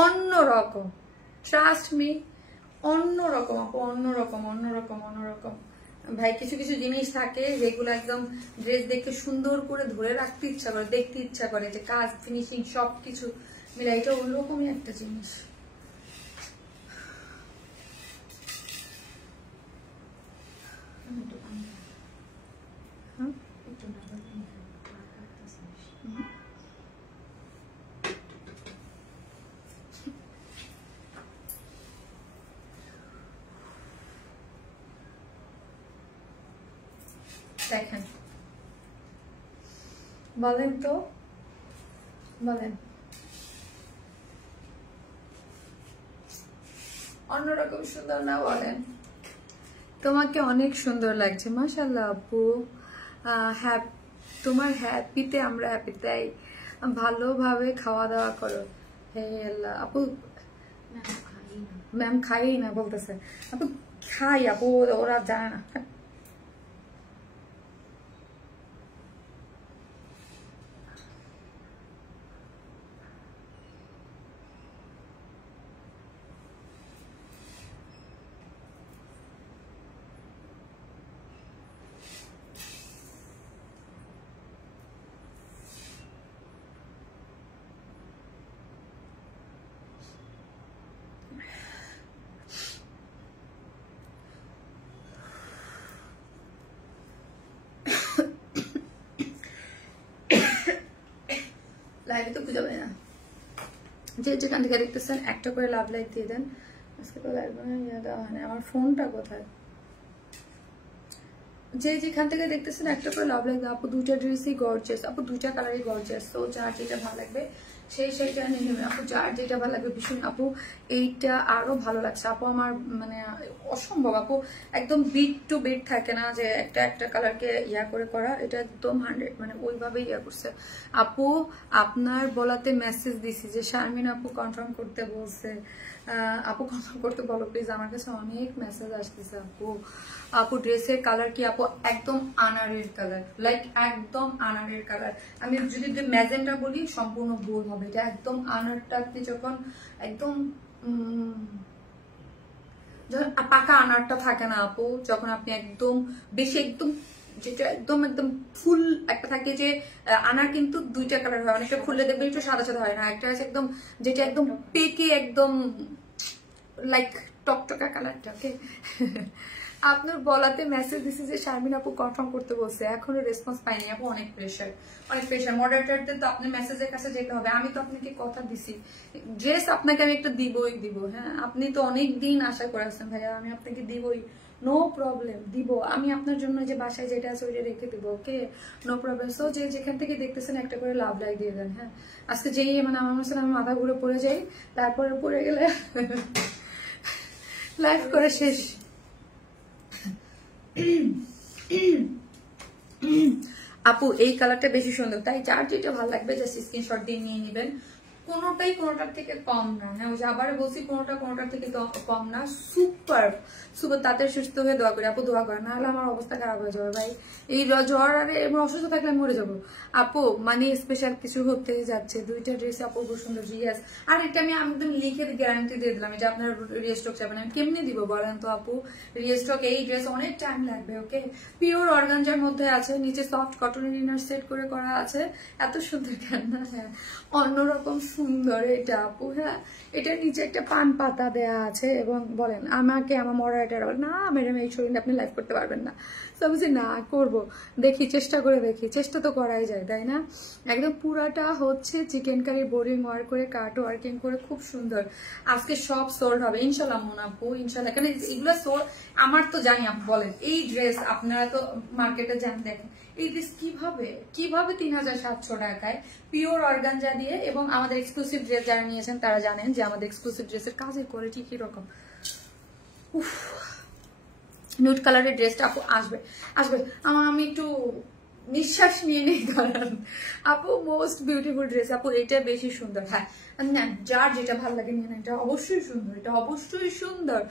অন্যরকম, ট্রাস্ট মি, অন্যরকম আপু, অন্যরকম অন্যরকম অন্যরকম ভাই। কিছু কিছু জিনিস থাকে যেগুলো একদম ড্রেস দেখতে সুন্দর করে ধরে রাখতে ইচ্ছা করে, দেখতে ইচ্ছা করে, যে কাজ ফিনিশিং সবকিছু মিলে, এটা ওরকমই একটা জিনিস। দেখেন, বলেন তো, বলেন অন্যরকম সুন্দর না? বলেন, তোমাকে অনেক সুন্দর লাগছে মাশাআল্লাহ আপু। তোমার হ্যাপিতে আমরা হ্যাপি, তাই ভালোভাবে খাওয়া দাওয়া করো। হে আল্লাহ আপু, ম্যাম খাই না বলতেছে আপু, খাই আপু, ওরা জানে না। লাইভে তো খুঁজে পাই না, যে যেখান থেকে দেখতেছেন একটা করে লাভ লাইক দিয়ে দেন। আজকে তো লাইভ দেওয়া হয় না, আমার ফোনটা কোথায়? যে যেখান থেকে দেখতেছেন একটা করে লাভ লাইক। আপু দুইটা ড্রেসই গর্জিয়াস আপু, দুইটা কালারই গর্জিয়াস, তো যার যেটা ভালো লাগবে সেইটা নিয়ে নেবেন আপু, যার যেটা ভালো লাগবে। ভীষণ আপু এইটা আরো ভালো লাগছে আপু আমার, মানে অসম্ভব আপু, একদম বিট টু বিট থাকে না যে একটা একটা কালারকে ইয়া করে করা, এটা একদম 100 মানে ওইভাবেই ইয়া করছে আপু। আপনার বলাতে মেসেজ দিছি যে শারমিন আপু কনফার্ম করতে বলছে, আপু কনফার্ম করতে বলো প্লিজ, আমার কাছে অনেক মেসেজ আসতেছে আপু। আপু ড্রেসের কালার কি আপু? একদম আনারের কালার, লাইক একদম আনারের কালার। আমি যদি ম্যাজেন্টা বলি সম্পূর্ণ ভুল হবে, এটা একদম আনারটা আপনি যখন একদম যখন পাকা আনারটা থাকে না আপু, যখন আপনি একদম বেশি একদম যেটা একদম একদম ফুল একটা থাকে যে আনার কিন্তু দুইটা কালার হয়, অনেকটা খুললে দেখবেন একটু সাদা সাদা হয় না, একটা আছে একদম যেটা একদম পেকে একদম লাইক টকটকা কালারটা। ওকে আপনার বলাতে মেসেজ দিছি যে শারমিন আপু কনফার্ম করতে বলছে, এখনো রেসপন্স পাইনি আপু, অনেক প্রেশার অনেক প্রেশার। মডারেটরদের তো আপনার মেসেজের কাছে যেতে হবে, আমি তো আপনাকে কথা দিছি ড্রেস আপনাকে আমি একটা দিবই দিব। হ্যাঁ আপনি তো অনেক দিন আশা করে আছেন ভাইয়া, আমি আপনাকে দিবই, নো প্রবলেম দিব আমি আপনার জন্য, যে বাসায় যেটা আছে ওইটা রেখে দিব। Okay no problem. সো যে যেখান থেকে দেখতেছেন একটা করে লাভ লাইক দিয়ে দেন। হ্যাঁ আজকে যেই মানে আমার মনে হচ্ছে আমি মাথা ঘুরে পড়ে যাই, তারপরে পড়ে গেলে লাইভ করে শেষ। আপু এই কালারটা বেশি সুন্দর, তাই যার যেটা ভালো লাগবে জাস্ট স্ক্রিনশট দিয়ে নিয়ে নেবেন। কোনোটাই কোনোটার থেকে কম না। হ্যাঁ ওই যে আবার বলছি, কোনোটার থেকে কম না। Super super. তাদের সুস্থ হয়ে দোয়া করি আপু, দোয়া করে, না হলে আমার অবস্থা খারাপ হয়ে যাবে ভাই। এই জ্বর আর অসুস্থ থাকলে আমি মরে যাবো আপু। মানে স্পেশাল কিছু হতে যাচ্ছে, দুইটা ড্রেস আপু খুব সুন্দর। ইয়েস, আর এটা আমি একদম লিখে গ্যারান্টি দিয়ে দিলাম, এটা আপনার রিস্টক যাবে না। আমি কেমনি দিব বলেন তো আপু রিস্টক? এই ড্রেস অনেক টাইম লাগবে। ওকে পিওর অর্গানজার মধ্যে আছে, নিচে সফট কটনের ইনার সেট করে করা আছে। এত সুন্দর কেন না? হ্যাঁ অন্যরকম সুন্দর এটা আপু। হ্যাঁ এটার নিচে একটা পান পাতা দেয়া আছে, এবং বলেন আমাকে আমার মডারেটর বলে না ম্যাডাম এই শরীরে আপনি লাইভ করতে পারবেন না। তো আমি না করবো, দেখি চেষ্টা করে দেখি, চেষ্টা তো করাই যায় তাই না? একদম পুরাটা হচ্ছে চিকেন কারি বোরিং ওয়ার্ক করে কাট ওয়ার্কিং করে খুব সুন্দর। আজকে সব সোল্ড হবে ইনশাল্লাহ মোনাপু, ইনশাল্লাহ। কারণ এগুলো সোল্ড আমার তো জানি আপু। বলেন এই ড্রেস আপনারা তো মার্কেটে যান, দেখেন এই ড্রেস কিভাবে 3700 টাকায় পিওর অর্গানজা দিয়ে, এবং আমাদের এক্সক্লুসিভ ড্রেস যারা নিয়েছেন তারা জানেন যে আমাদের এক্সক্লুসিভ ড্রেসের কাজের কোয়ালিটি কিরকম। নিউড কালারের ড্রেসটা আপু আসবে আসবে আমি একটু নিঃশ্বাস নিয়ে নেই দাঁড়ান আপু। মোস্ট বিউটিফুল ড্রেস আপু, এটা বেশি সুন্দর। হ্যাঁ না যার যেটা ভালো লাগে নিয়ে, এটা অবশ্যই সুন্দর, এটা অবশ্যই সুন্দর,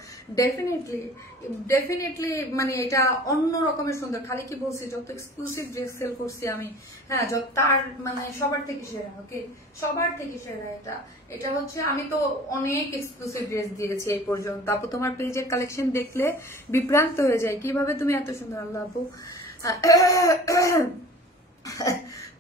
ডেফিনেটলি মানে এটা অন্য রকমের সুন্দর। খালি কি বলছি, যত এক্সক্লুসিভ ড্রেস সেল করছি আমি, হ্যাঁ তার মানে সবার থেকে সেরা। ওকে সবার থেকে সেরা এটা। এটা হচ্ছে আমি তো অনেক এক্সক্লুসিভ ড্রেস দিয়েছি এই পর্যন্ত আপু। তোমার পেজের কালেকশন দেখলে বিভ্রান্ত হয়ে যায়, কিভাবে তুমি এত সুন্দর। আল্লাহ আপু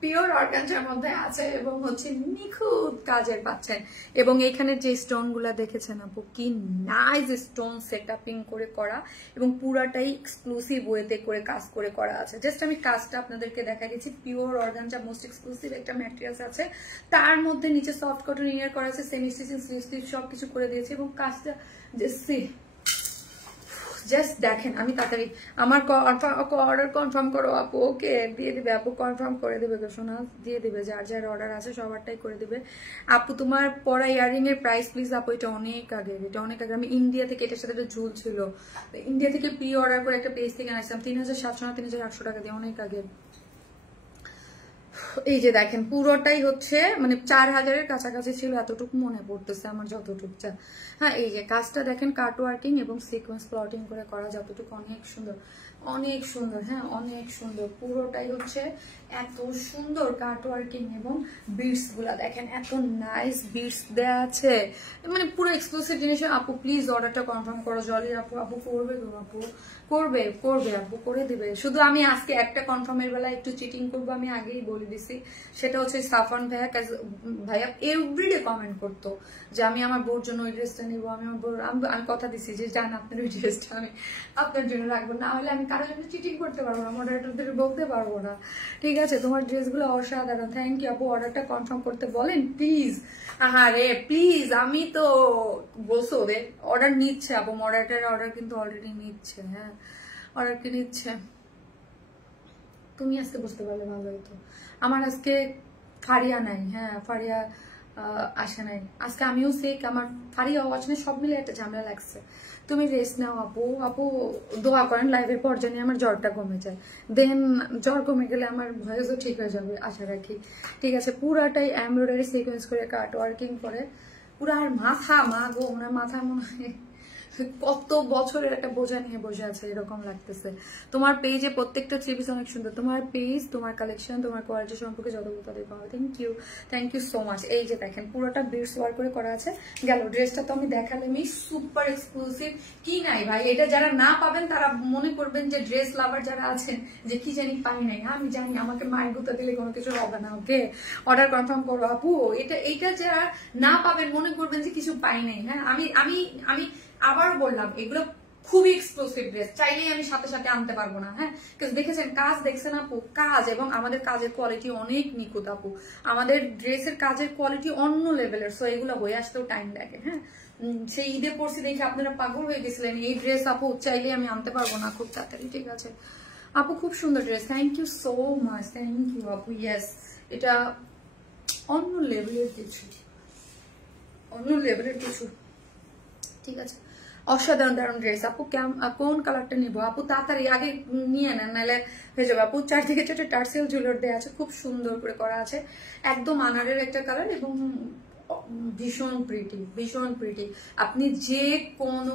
পিওর অর্গানজার মধ্যে আছে, এবং হচ্ছে নিখুঁত কাজের পাচ্ছেন। এবং এখানে যে স্টোন গুলা দেখেছেন আপু, কি নাইস স্টোন সেটআপিং করে করা, এবং পুরাটাই এক্সক্লুসিভ ওয়েতে করে কাজ করে করা আছে। জাস্ট আমি কাজটা আপনাদেরকে দেখা গেছি। পিওর অর্গানজা মোস্ট এক্সক্লুসিভ একটা ম্যাটেরিয়ালস আছে, তার মধ্যে নিচে সফট কটন ইনার করা আছে, সেমি স্টিচিং স্লিভ সবকিছু করে দিয়েছে, এবং কাজটা জাস্ট দেখেন। আমি তাড়াতাড়ি আমার অর্ডার কনফার্ম করো আপু। ওকে দিয়ে দিবে আপু, কনফার্ম করে দেবে তো সোনা, দিয়ে দিবে। যার যার অর্ডার আছে সবারটাই করে দিবে আপু। তোমার পরা ইয়ারিং এর প্রাইস প্লিজ আপু, এটা অনেক আগে, আমি ইন্ডিয়া থেকে এটার সাথে একটা ঝুল ছিল, ইন্ডিয়া থেকে প্রি অর্ডার করে একটা পেজ থেকে আনছিলাম 3700 না 3800 টাকা দিয়ে, অনেক আগে। এই যে দেখেন পুরোটাই হচ্ছে মানে 4000-এর কাছাকাছি ছিল, এতটুকু মনে পড়তেছে আমার যতটুকু। হ্যাঁ এই যে কাজটা দেখেন, কাট ওয়ার্কিং এবং সিকোয়েন্স প্লটিং করে করা, যতটুকু অনেক সুন্দর, অনেক সুন্দর। হ্যাঁ অনেক সুন্দর, পুরোটাই হচ্ছে এত সুন্দর কাট ওয়ার্কিং, এবং বিটস গুলা দেখেন এত নাইস বিটস দেয়া আছে, মানে পুরো এক্সক্লুসিভ জিনিস। আপু প্লিজ অর্ডারটা কনফার্ম করো জলি আপু। আপু করবে তো আপু, করবে আপু, করে দিবে। শুধু আমি আজকে একটা কনফার্মের বেলা একটু চিটিং করবো, আমি আগেই বলে দিছি। সেটা হচ্ছে সাফান ভাইয়া এভরিডে কমেন্ট করতো যে আমি আমার বোর জন্য ওই ড্রেসটা নিবো, আমি আমার বোর, আমি কথা দিছি যে জান আপনার ওই ড্রেসটা আমি আপনার জন্য রাখবো, না হলে আমি কারোর জন্য চিটিং করতে পারবো না, মডারেটরদের বলতে পারবো না। ঠিক আছে তোমার ড্রেসগুলো অসাধারণ, থ্যাংক ইউ আপু। অর্ডারটা কনফার্ম করতে বলেন প্লিজ। আরে প্লিজ, আমি তো বলছো ওদের অর্ডার নিচ্ছে আপু, মডারেটরের অর্ডার কিন্তু অলরেডি নিচ্ছে। হ্যাঁ অর্ডার কি নিচ্ছে, তুমি আজকে বুঝতে পারলে ভালো হতো। আমার আজকে ফারিয়া নাই। হ্যাঁ ফারিয়া আসে নাই। আজকে আমিও সিক, আমার ফাড়ি আওয়াজ নেই, সব মিলে একটা ঝামেলা লাগছে। তুমি রেস্ট নাও আপু। আপু দোয়া করেন লাইভের পর জানি আমার জ্বরটা কমে যায়, দেন জ্বর কমে গেলে আমার ভয়েসও ঠিক হয়ে যাবে আশা রাখি। ঠিক আছে, পুরাটাই এমব্রয়ডারি সিকোয়েন্স করে কাট ওয়ার্কিং করে পুরা। আর মাথা মা গো, ওনার মাথা মনে হয় কত বছরের একটা বোঝা নিয়ে বসে আছে এরকম লাগতেছে। তোমার পেজে প্রত্যেকটা থ্রি পিস অনেক সুন্দর। তোমার পেজ, তোমার কালেকশন, তোমার কোয়ালিটি সম্পর্কে যত তাদের পাওয়া। Thank you so much. এই যে দেখেন পুরোটা বিটস ওয়ার্ক করে করা আছে। গেল ড্রেসটা তো আমি দেখালামই, সুপার এক্সক্লুসিভ। কি নাই ভাই, এটা যারা না পাবেন তারা মনে করবেন যে ড্রেস লাভার যারা আছেন যে কি জানি পাই নাই। আমি জানি আমাকে মায়ের গুতা দিলে কোনো কিছু হবে না। ওকে, অর্ডার কনফার্ম করো আপু। এটা যারা না পাবেন মনে করবেন যে কিছু পাই নাই। হ্যাঁ, আমি আমি আমি আবার বললাম এগুলো খুবই এক্সক্লুসিভ ড্রেস, চাইলেই আমি সাথে সাথে আনতে পারবো না। হ্যাঁ, দেখেছেন কাজ, দেখছেন আপু কাজ, এবং আমাদের কাজের কোয়ালিটি অনেক নিখুঁত আপু। আমাদের ড্রেসের কাজের কোয়ালিটি অন্য লেভেলের। সো এগুলো হয়ে আসতেও টাইম লাগে। হ্যাঁ, সেই ঈদে পড়ছি দেখে আপনারা পাগল হয়ে গেছিলেন এই ড্রেস আপু চাইলেই আমি আনতে পারবো না খুব তাড়াতাড়ি। ঠিক আছে আপু, খুব সুন্দর dress, thank you so much. Thank you আপু। ইয়েস, এটা অন্য লেভেলের কিছু, অন্য লেভেলের কিছু। ঠিক আছে, অসাধারণ দারুণ ড্রেস আপু। কোন কালারটা নিবো আপু? তাড়াতাড়ি আগে নিয়ে নেন, নাহলে হয়ে যাবে আপু। চারদিকে ছোট টার্সেল ঝুলোর দেওয়া আছে, খুব সুন্দর করে করা আছে। একদম আনারের একটা কালার এবং ভীষণ প্রিটি, ভীষণ প্রিটি। আপনি যে কোনো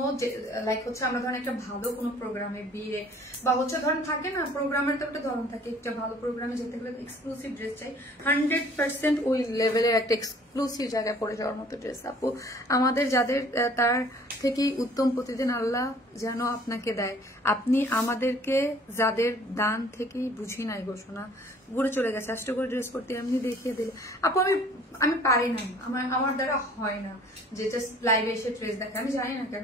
লাইক হচ্ছে আমরা ধরেন একটা ভালো কোনো প্রোগ্রামে, বিয়ে বা হচ্ছে ধরেন থাকে না প্রোগ্রামের তো একটা ধরন থাকে, একটা ভালো প্রোগ্রামে যেতে গেলে এক্সক্লুসিভ ড্রেস চাই। 100% ওই লেভেলের একটা এক্সক্লুসিভ জায়গায় পড়ে যাওয়ার মতো ড্রেস আপু। আমাদের যাদের তার থেকেই উত্তম প্রতিদিন আল্লাহ যেন আপনাকে দেয়। আপনি আমাদেরকে যাদের দান থেকেই বুঝি নাই ঘোষণা ঘুরে চলে গেছে, চেষ্টা করে ড্রেস করতে এমনি দেখিয়ে দিলে আপু। আমি পারি না, আমার দ্বারা হয় না যে জাস্ট লাইভে এসে ড্রেস দেখে। আমি জানি না কেন,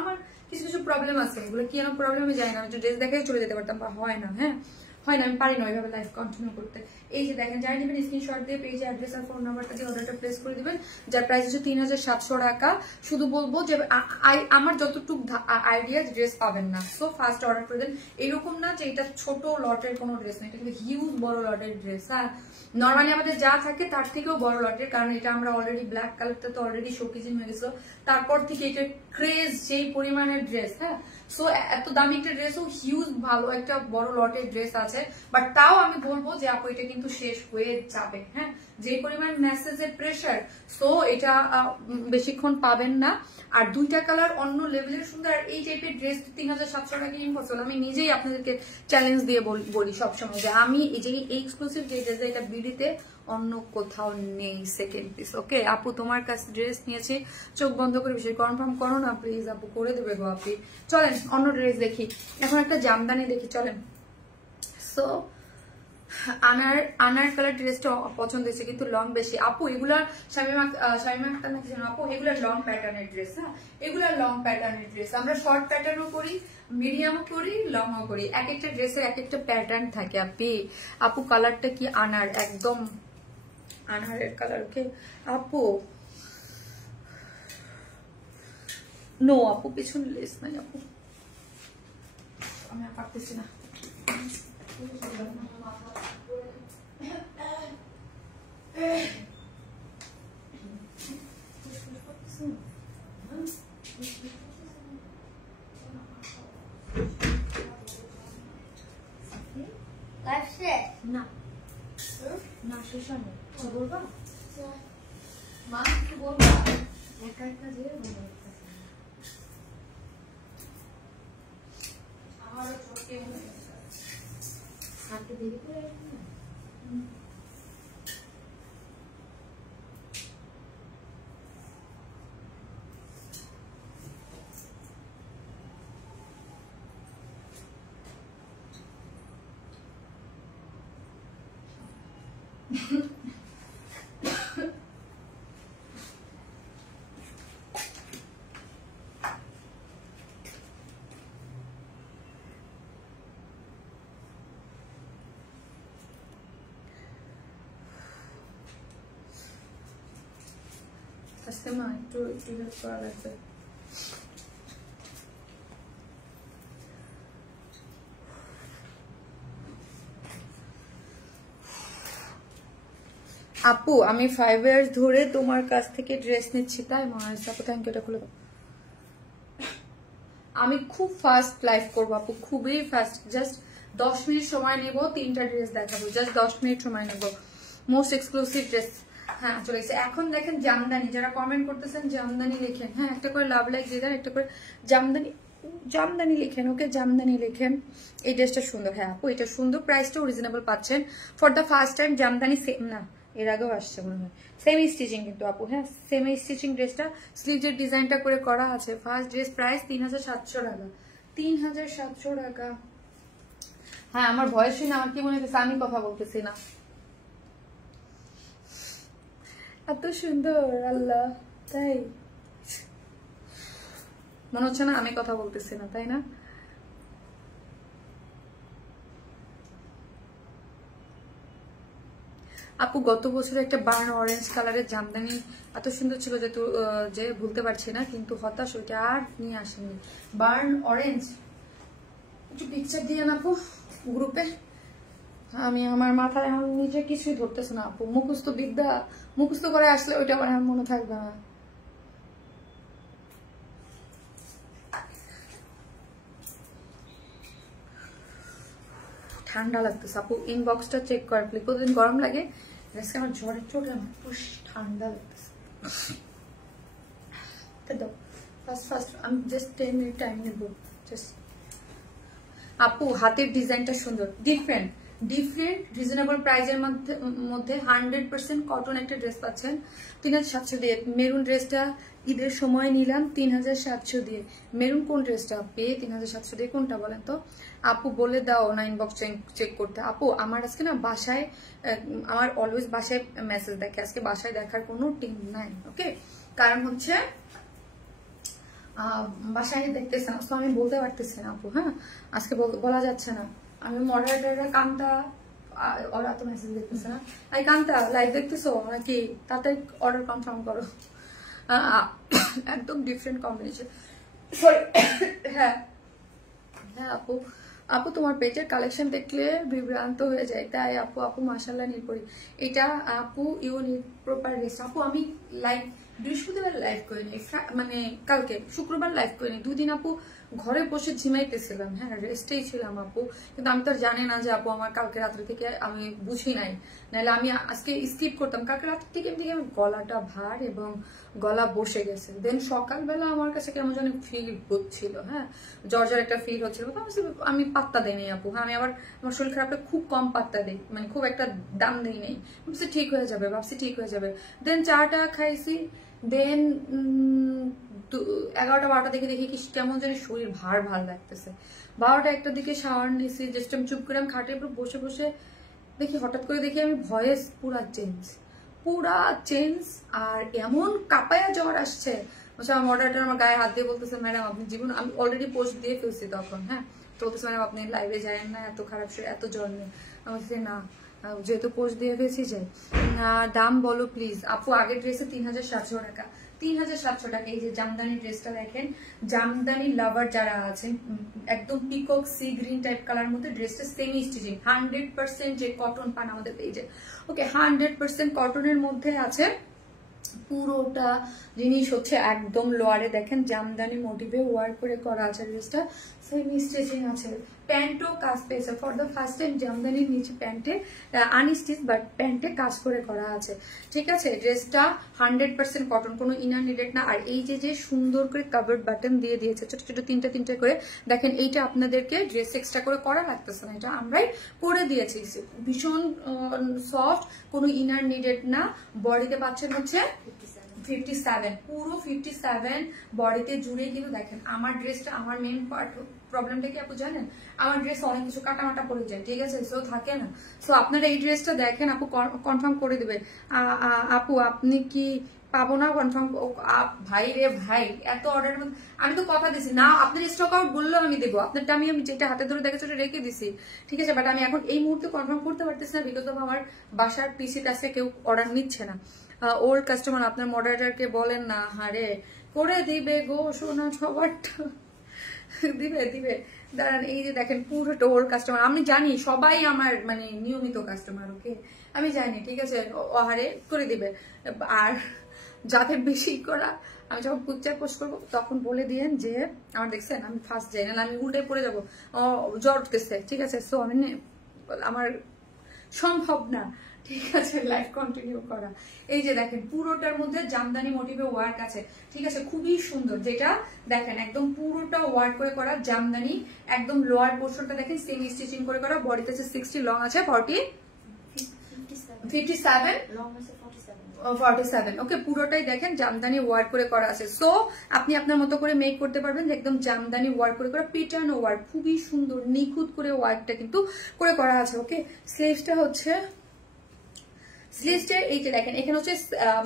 আমার কিছু কিছু প্রবলেম আছে, এগুলো কি আমার প্রবলেম আমি জানি না। আমি ড্রেস দেখে চলে যেতে পারতাম, বা হয় না। হ্যাঁ, হয় না, আমি পারি না ওইভাবে লাইফ কন্টিনিউ করতে। এই যে দেখেন, যারা নেবেন স্ক্রিনশট দিয়ে পেজে অ্যাড্রেস আর ফোন নাম্বারটা দিয়ে অর্ডারটা প্লেস করে দিবেন, যার প্রাইস হচ্ছে 3700 টাকা। শুধু বলবো যে আমার যতটুকু আইডিয়া ড্রেস পাবেন না, সো ফার্স্ট অর্ডার করে দেন। এরকম না যে এটা ছোট লটের কোনো ড্রেস না, এটা কিন্তু হিউজ বড় লটের ড্রেস। হ্যাঁ, নর্মালি আমাদের যা থাকে তার থেকেও বড় লটের, কারণ এটা আমরা অলরেডি ব্ল্যাক কালারটা তো অলরেডি শোকেজিং হয়ে গেছে, তারপর থেকে এটা ক্রেজ যেই পরিমাণের ড্রেস। হ্যাঁ, সো এত দামি একটা ড্রেসও হিউজ ভালো একটা বড় লটের ড্রেস আছে, বাট তাও আমি বলবো যে আপু এটা কিন্তু শেষ হয়ে যাবে। হ্যাঁ, যে পরিমাণ মেসেজের প্রেশার, সো এটা বেশিক্ষণ পাবেন না। আর দুইটা কালার অন্য লেভেলের সুন্দর। আর এই টাইপের ড্রেস 3700 টাকা ইম্পসিবল। আমি নিজেই আপনাদেরকে চ্যালেঞ্জ দিয়ে বলি সবসময় যে আমি এই যে এক্সক্লুসিভ যে ড্রেস, এটা বিডিতে অন্য কোথাও নেই সেকেন্ড পিস। ওকে আপু, তোমার কাছে ড্রেস নিয়েছি, চোখ বন্ধ করে বিষয় কনফার্ম করো না প্লিজ আপু, করে দেবে গো আপনি। চলেন অন্য ড্রেস দেখি, এখন একটা জামদানি দেখি চলেন। সো আনার কালার ড্রেসটা পছন্দ হয়েছে, কিন্তু লং বেশি আপু। এগুলা শামিমা আক্তার নাকি জানো আপু, এগুলা লং প্যাটার্নের ড্রেস। হ্যাঁ, এগুলা লং প্যাটার্নের ড্রেস। আমরা শর্ট প্যাটার্নও করি, মিডিয়ামও করি, লংও করি। এক একটা ড্রেসের এক একটা প্যাটার্ন থাকে আপু। কালারটা কি? আনার, একদম আনারের কালার। ওকে আপু, নো আপু, পিছন লেস নাই আপু, আমি আর পারতেছি না। না না, শেষ হয় না। কিছু বলবা মা? কিছু বলবা? একা একা যে আমারও ছোটকে মনে হাঁটতে দেরি করে আসবে না। আজকে মা একটু হেল্প করা লাগবে। আপু আমি 5 ইয়ার্স ধরে তোমার কাছ থেকে ড্রেস নিচ্ছি, তাই মনে হচ্ছে আপু। থ্যাংক ইউ, এটা খুলে দাও। আমি খুব ফাস্ট লাইভ করবো আপু, খুবই ফাস্ট। জাস্ট 10 মিনিট সময় নেব, 3টা ড্রেস দেখাবো। জাস্ট 10 মিনিট সময় নেব। Most exclusive dress. হ্যাঁ চলে এসেছে। এখন দেখেন জামদানি, যারা কমেন্ট করতেছেন জামদানি লিখেন। হ্যাঁ একটা করে লাভ লাইক দিয়ে দেন, একটা করে জামদানি জামদানি লিখেন। ওকে জামদানি লিখেন। এই ড্রেসটা সুন্দর। হ্যাঁ আপু এটা সুন্দর, প্রাইসটাও রিজনেবল পাচ্ছেন। For the first time Jamdani same না, এর আগেও আসছে মনে হয়। সেমি স্টিচিং কিন্তু আপু। হ্যাঁ সেমি স্টিচিং ড্রেসটা, স্লিভের ডিজাইনটা করে করা আছে। ফার্স্ট ড্রেস প্রাইস 3700 টাকা। 3700 টাকা। হ্যাঁ আমার ভয়েস শুনে আমার কি মনে হচ্ছে আমি কথা বলতেছি না। এত সুন্দর আল্লাহ, তাই মনে হচ্ছে না আমি কথা বলতেছি না, তাই না? আপু গত বছর একটা বার্ন অরেঞ্জ কালারের জামদানি এত সুন্দর ছিল যে ভুলতে পারছি না, কিন্তু হতাশ ওইটা আর নিয়ে আসেনি। বার্ন অরেঞ্জ একটু পিকচার দিয়ে না আপু গ্রুপে। আমি আমার মাথায় এখন নিজে কিছুই ধরতেছে না আপু। মুখস্থ বিদ্যা মুখস্থ করে আসলে ওইটা আমার এখন মনে থাকবে না। ঠান্ডা লাগতেছে আপু, ইনবক্সটা চেক কর প্লিজ। প্রতিদিন গরম লাগে, আজকে আমার জ্বরের চোটে আমার ঠান্ডা লাগতেছে। ফার্স্ট আমি জাস্ট 10 মিনিট টাইম নেব। জাস্ট আপু হাতের ডিজাইনটা সুন্দর, ডিফারেন্ট রিজনেবল প্রাইজের মধ্যে 100% কটন একটা ড্রেস পাচ্ছেন 3700 দিয়ে। মেরুন ড্রেসটা ঈদের সময় নিলাম 3700 দিয়ে। মেরুন কোন ড্রেসটা পেয়ে 3700 দিয়ে, কোনটা বলেন তো আপু? বলে দাও না ইনবক্স চেক করতে। আপু আমার আজকে না বাসায়, আমার অলওয়েজ বাসায় মেসেজ দেখে, আজকে বাসায় দেখার কোনো টিম নাই। ওকে কারণ হচ্ছে বাসায় দেখতেছে না, তো আমি বলতে পারতেছি না আপু। হ্যাঁ আজকে বলা যাচ্ছে না। আমি মডারেটররা কান্তা ওরা তো মেসেজ দেখতেছে না। এই কান্তা লাইভ দেখতেছো নাকি? তাড়াতাড়ি অর্ডার কনফার্ম করো। একদম ডিফারেন্ট কম্বিনেশন। সরি। হ্যাঁ হ্যাঁ আপু আপু তোমার পেজের কালেকশন দেখলে বিভ্রান্ত হয়ে যায়, তাই আপু মাশাআল্লাহ নির্ভরি। এটা আপু ইউনিক প্রপার রেস্ট। আপু আমি লাইভ বৃহস্পতিবার লাইভ করিনি, মানে কালকে শুক্রবার লাইভ করিনি। 2 দিন আপু ঘরে বসে ঝিমাইতেছিলাম। হ্যাঁ রেস্টেই ছিলাম আপু, কিন্তু আমি তো জানি না যে আপু আমার কালকে রাত্রে থেকে আমি বুঝি নাই, নাহলে আমি আজকে স্কিপ করতাম। কালকে রাত্রে থেকে আমার গলাটা ভার এবং গলা বসে গেছে। দেন সকালবেলা আমার কাছে কেমন যেন ফিল হচ্ছিল। হ্যাঁ জ্বর একটা ফিল হচ্ছিল, আমি পাত্তা দেই নাই আপু। হ্যাঁ আমি আমার শরীর খারাপটা খুব কম পাত্তা দিই, মানে খুব একটা দাম দিই নেই। ভাবছি ঠিক হয়ে যাবে, দেন চাটা খাইছি। দেন 11টা 12টা দেখে দেখি কি কেমন জানি শরীর ভার লাগতেছে। 12টা 1টার দিকে শাওয়ার নিয়েছি, জাস্ট আমি চুপ করে আমি খাটের উপর বসে বসে দেখি, হঠাৎ করে দেখি আমি ভয়েস পুরা চেঞ্জ আর এমন কাঁপায়া জ্বর আসছে। আমার মডারেটর আমার গায়ে হাত দিয়ে বলতেছে ম্যাডাম আপনি জীবন, আমি অলরেডি পোস্ট দিয়ে ফেলছি তখন। হ্যাঁ তো বলতেছে ম্যাডাম আপনি লাইভে যায়েন না, এত খারাপ এত জ্বর নেই। আমি বলছি না যেহেতু পোস্ট দিয়ে ফেলছি যাই। দাম বলো প্লিজ আপু। আগের ড্রেসে 3700 টাকা। 3700 টাকা। এই যে জামদানি ড্রেসটা দেখেন, জামদানি লাভার যারা আছেন, একদম peacock sea green type colour মধ্যে ড্রেসটা সেমি স্টিচিং 100% যে কটন পান আমাদের পেজে। ওকে 100% কটনের মধ্যে আছে। পুরোটা জিনিস হচ্ছে একদম লোয়ারে দেখেন জামদানি মোটিভে ওয়ার্ক করে করা আছে। ড্রেসটা সেমি স্টিচিং আছে। প্যান্টও কাজ পেয়েছে। ফর দ্য ফার্স্ট টাইম জামদানির নিচে প্যান্টে আনস্টিচ বাট প্যান্টে কাজ করে করা আছে। ঠিক আছে ড্রেসটা 100% কটন, কোনো ইনার নিডেড না। আর এই যে সুন্দর করে কাভার্ড বাটন দিয়ে দিয়েছে ছোট ছোট 3টে করে। দেখেন এইটা আপনাদেরকে ড্রেস এক্সট্রা করে করা লাগতেছে না, এটা আমরাই করে দিয়েছি। ভীষণ সফট, কোনো ইনার নিডেড না। বডিতে পাচ্ছেন হচ্ছে 57, পুরো 57 বডিতে জুড়ে। কিন্তু দেখেন আমার ড্রেসটা, আমার মেন প্রবলেমটা কি আপু জানেন? আমার ড্রেস অনেক কিছু কাটামাটা পড়ে যায়, ঠিক আছে, সো থাকে না। সো আপনারা এই ড্রেসটা দেখেন, আপু কনফার্ম করে দেবে। আপু আপনি কি পাবো না কনফার্ম? ভাই রে ভাই, এত অর্ডার আমি তো কথা দিছি না, আপনার স্টক আউট বললেও আমি দেবো। আপনারটা আমি যেটা হাতে ধরে দেখেছি ওটা রেখে দিছি, ঠিক আছে, বাট আমি এখন এই মুহূর্তে কনফার্ম করতে পারতেছি না, বিকজ অফ আমার বাসার পিসির কাছে কেউ অর্ডার নিচ্ছে না। ওল্ড কাস্টমার আপনার মডারেটরকে বলেন না। হারে করে দিবে গো সোনা, সবারটা দিবে। দাঁড়ান এই যে দেখেন পুরোটা ওল্ড কাস্টমার। আমি জানি সবাই আমার মানে নিয়মিত কাস্টমার। ওকে আমি জানি, ঠিক আছে, ও হারে করে দিবে। আর যাদের বেশি করা, আমি যখন পিকচার পোস্ট করবো তখন বলে দিয়েন যে আমার দেখছেন আমি ফার্স্ট যাই, না আমি উল্টে পড়ে যাবো, জ্বর উঠতেছে, ঠিক আছে। সো আমি আমার সম্ভব না, ঠিক আছে, লাইফ কন্টিনিউ করা। এই যে দেখেন পুরোটার মধ্যে জামদানি মোটিভে ওয়ার্ক আছে, ঠিক আছে, খুবই সুন্দর। যেটা দেখেন একদম পুরোটা ওয়ার্ক করে করা জামদানি, একদম লোয়ার পোর্শনটা দেখেন সেমি স্টিচিং করে করা, বডিতে আছে 60, লং আছে 57, লং আছে 47। ওকে, পুরোটাই দেখেন জামদানি ওয়ার্ক করে করা আছে। সো আপনি আপনার মতো করে মেক করতে পারবেন, একদম জামদানি ওয়ার্ক করে করা, প্যাটার্ন ওয়ার্ক, খুবই সুন্দর নিখুঁত করে ওয়ার্কটা কিন্তু করে করা আছে। ওকে, স্লিভসটা হচ্ছে স্লিভসের এইটা দেখেন, এখানে হচ্ছে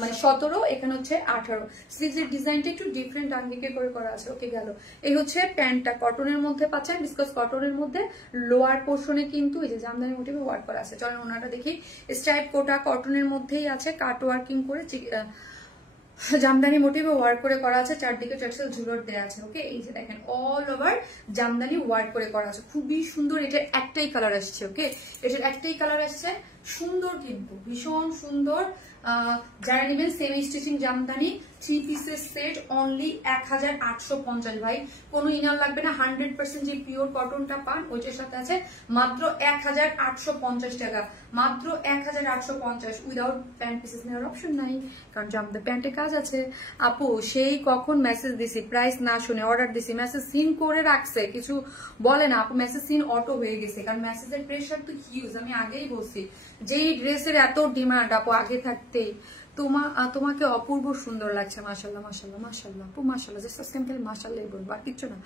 মানে 17, এখানে হচ্ছে 18। স্লিভসের ডিজাইনটা একটু ডিফারেন্ট ডানদিকে করে করা আছে। ওকে, গেল। এই হচ্ছে প্যান্টটা কটনের মধ্যে পাচ্ছেন, বিকজ কটনের মধ্যে লোয়ার পোর্শনে কিন্তু এই যে জামদানি মোটিভে ওয়ার্ক করা আছে। চলেন ওনাটা দেখি। স্ট্রাইপ কোটা কটনের মধ্যেই আছে, কাট ওয়ার্কিং করে জামদানি মোটিভে ওয়ার্ক করে করা আছে, চারদিকে টেক্সটাইল ঝুলট দেওয়া আছে। ওকে, এই যে দেখেন অল ওভার জামদানি ওয়ার্ক করে করা আছে, খুবই সুন্দর। এটার একটাই কালার আসছে। ওকে, এটার একটাই কালার আসছে, সুন্দর কিন্তু ভীষণ সুন্দর। যারা নেবেন সেমি স্টিচিং জামদানি 3 পিসের সেট অনলি 1850 ভাই, কোনো ইনার লাগবে না, 100% যে পিওর কটনটা পান ওইটার সাথে আছে মাত্র 1850 টাকা, মাত্র 1850, উইদাউট প্যান্ট পিসেস নেওয়ার অপশন নাই, কারণ জামদানি প্যান্টে কাজ আছে। আপু সেই কখন মেসেজ দিছি, প্রাইস না শুনে অর্ডার দিছি, মেসেজ সিন করে রাখছে, কিছু বলে না আপু, মেসেজ সিন অটো হয়ে গেছে, কারণ মেসেজের প্রেশার তো হিউজ। আমি আগেই বলছি যেই ড্রেসের এত ডিমান্ড আপু আগে থাকতেই তোমাকে অপূর্ব সুন্দর লাগছে, মাশাল্লাহ মাশাল্লাহ মাশাল্লাহ আপু, মাশাল্লাহ, জাস্ট সিম্পলি মাশাল্লাহ বলবো আর কিচ্ছু না।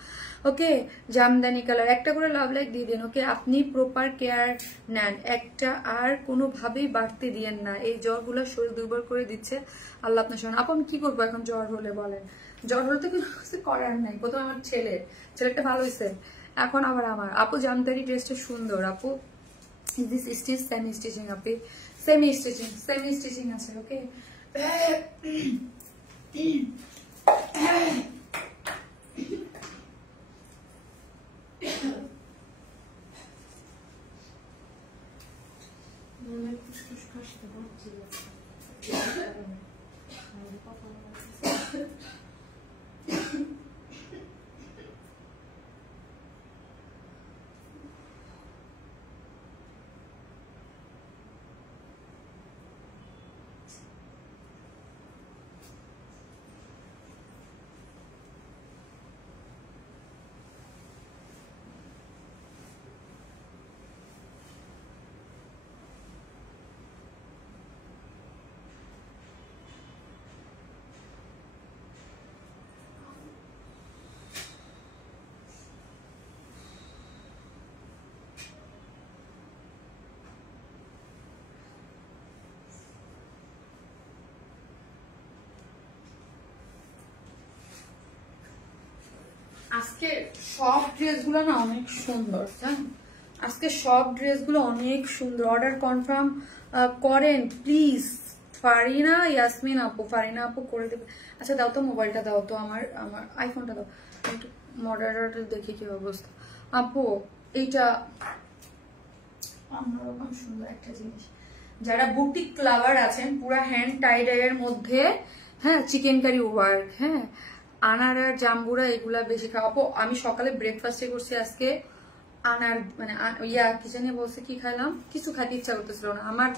ওকে, জামদানি কালার একটা করে লাভ লাইক দিয়ে দিন। ওকে, আপনি প্রপার কেয়ার নেন, একটা আর কোনোভাবেই বাড়তে দিয়েন না, এই জ্বরগুলো শরীর দুর্বল করে দিচ্ছে, আল্লাহ আপনার সঙ্গে। আপু আমি কি করবো এখন জ্বর হলে বলেন, জ্বর হলে তো কিছু করার নাই। প্রথমে আমার ছেলেটা ভালো হয়েছে, এখন আবার আমার। আপু জামদানি ড্রেসটা সুন্দর আপু, this is still semi stitching আপনি, semi stitching আছে। ওকে, আজকে সব ড্রেসগুলো না অনেক সুন্দর, জানেন, আজকে সব ড্রেসগুলো অনেক সুন্দর। অর্ডার কনফার্ম করেন প্লিজ। ফারিনা ইয়াসমিন আপু, ফারিনা আপু করে দেবে। আচ্ছা দাও তো, মোবাইলটা দাও তো, আমার আইফোনটা দাও, একটু মডারেটর দেখি কি অবস্থা। আপু এইটা অন্যরকম সুন্দর একটা জিনিস, যারা বুটিক ক্লাবার আছেন, পুরা হ্যান্ড টাইডাইয়ের মধ্যে, হ্যাঁ, চিকেন কারি ওয়ার্ক, হ্যাঁ, আনার আর জাম্বুরা এগুলা বেশি খাওয়াবো। আমি সকালে ব্রেকফাস্টে করছি আজকে আনার, মানে কি জানি বলছে, কি খাইলাম, কিছু খাইতে ইচ্ছা করতেছিল না। আমার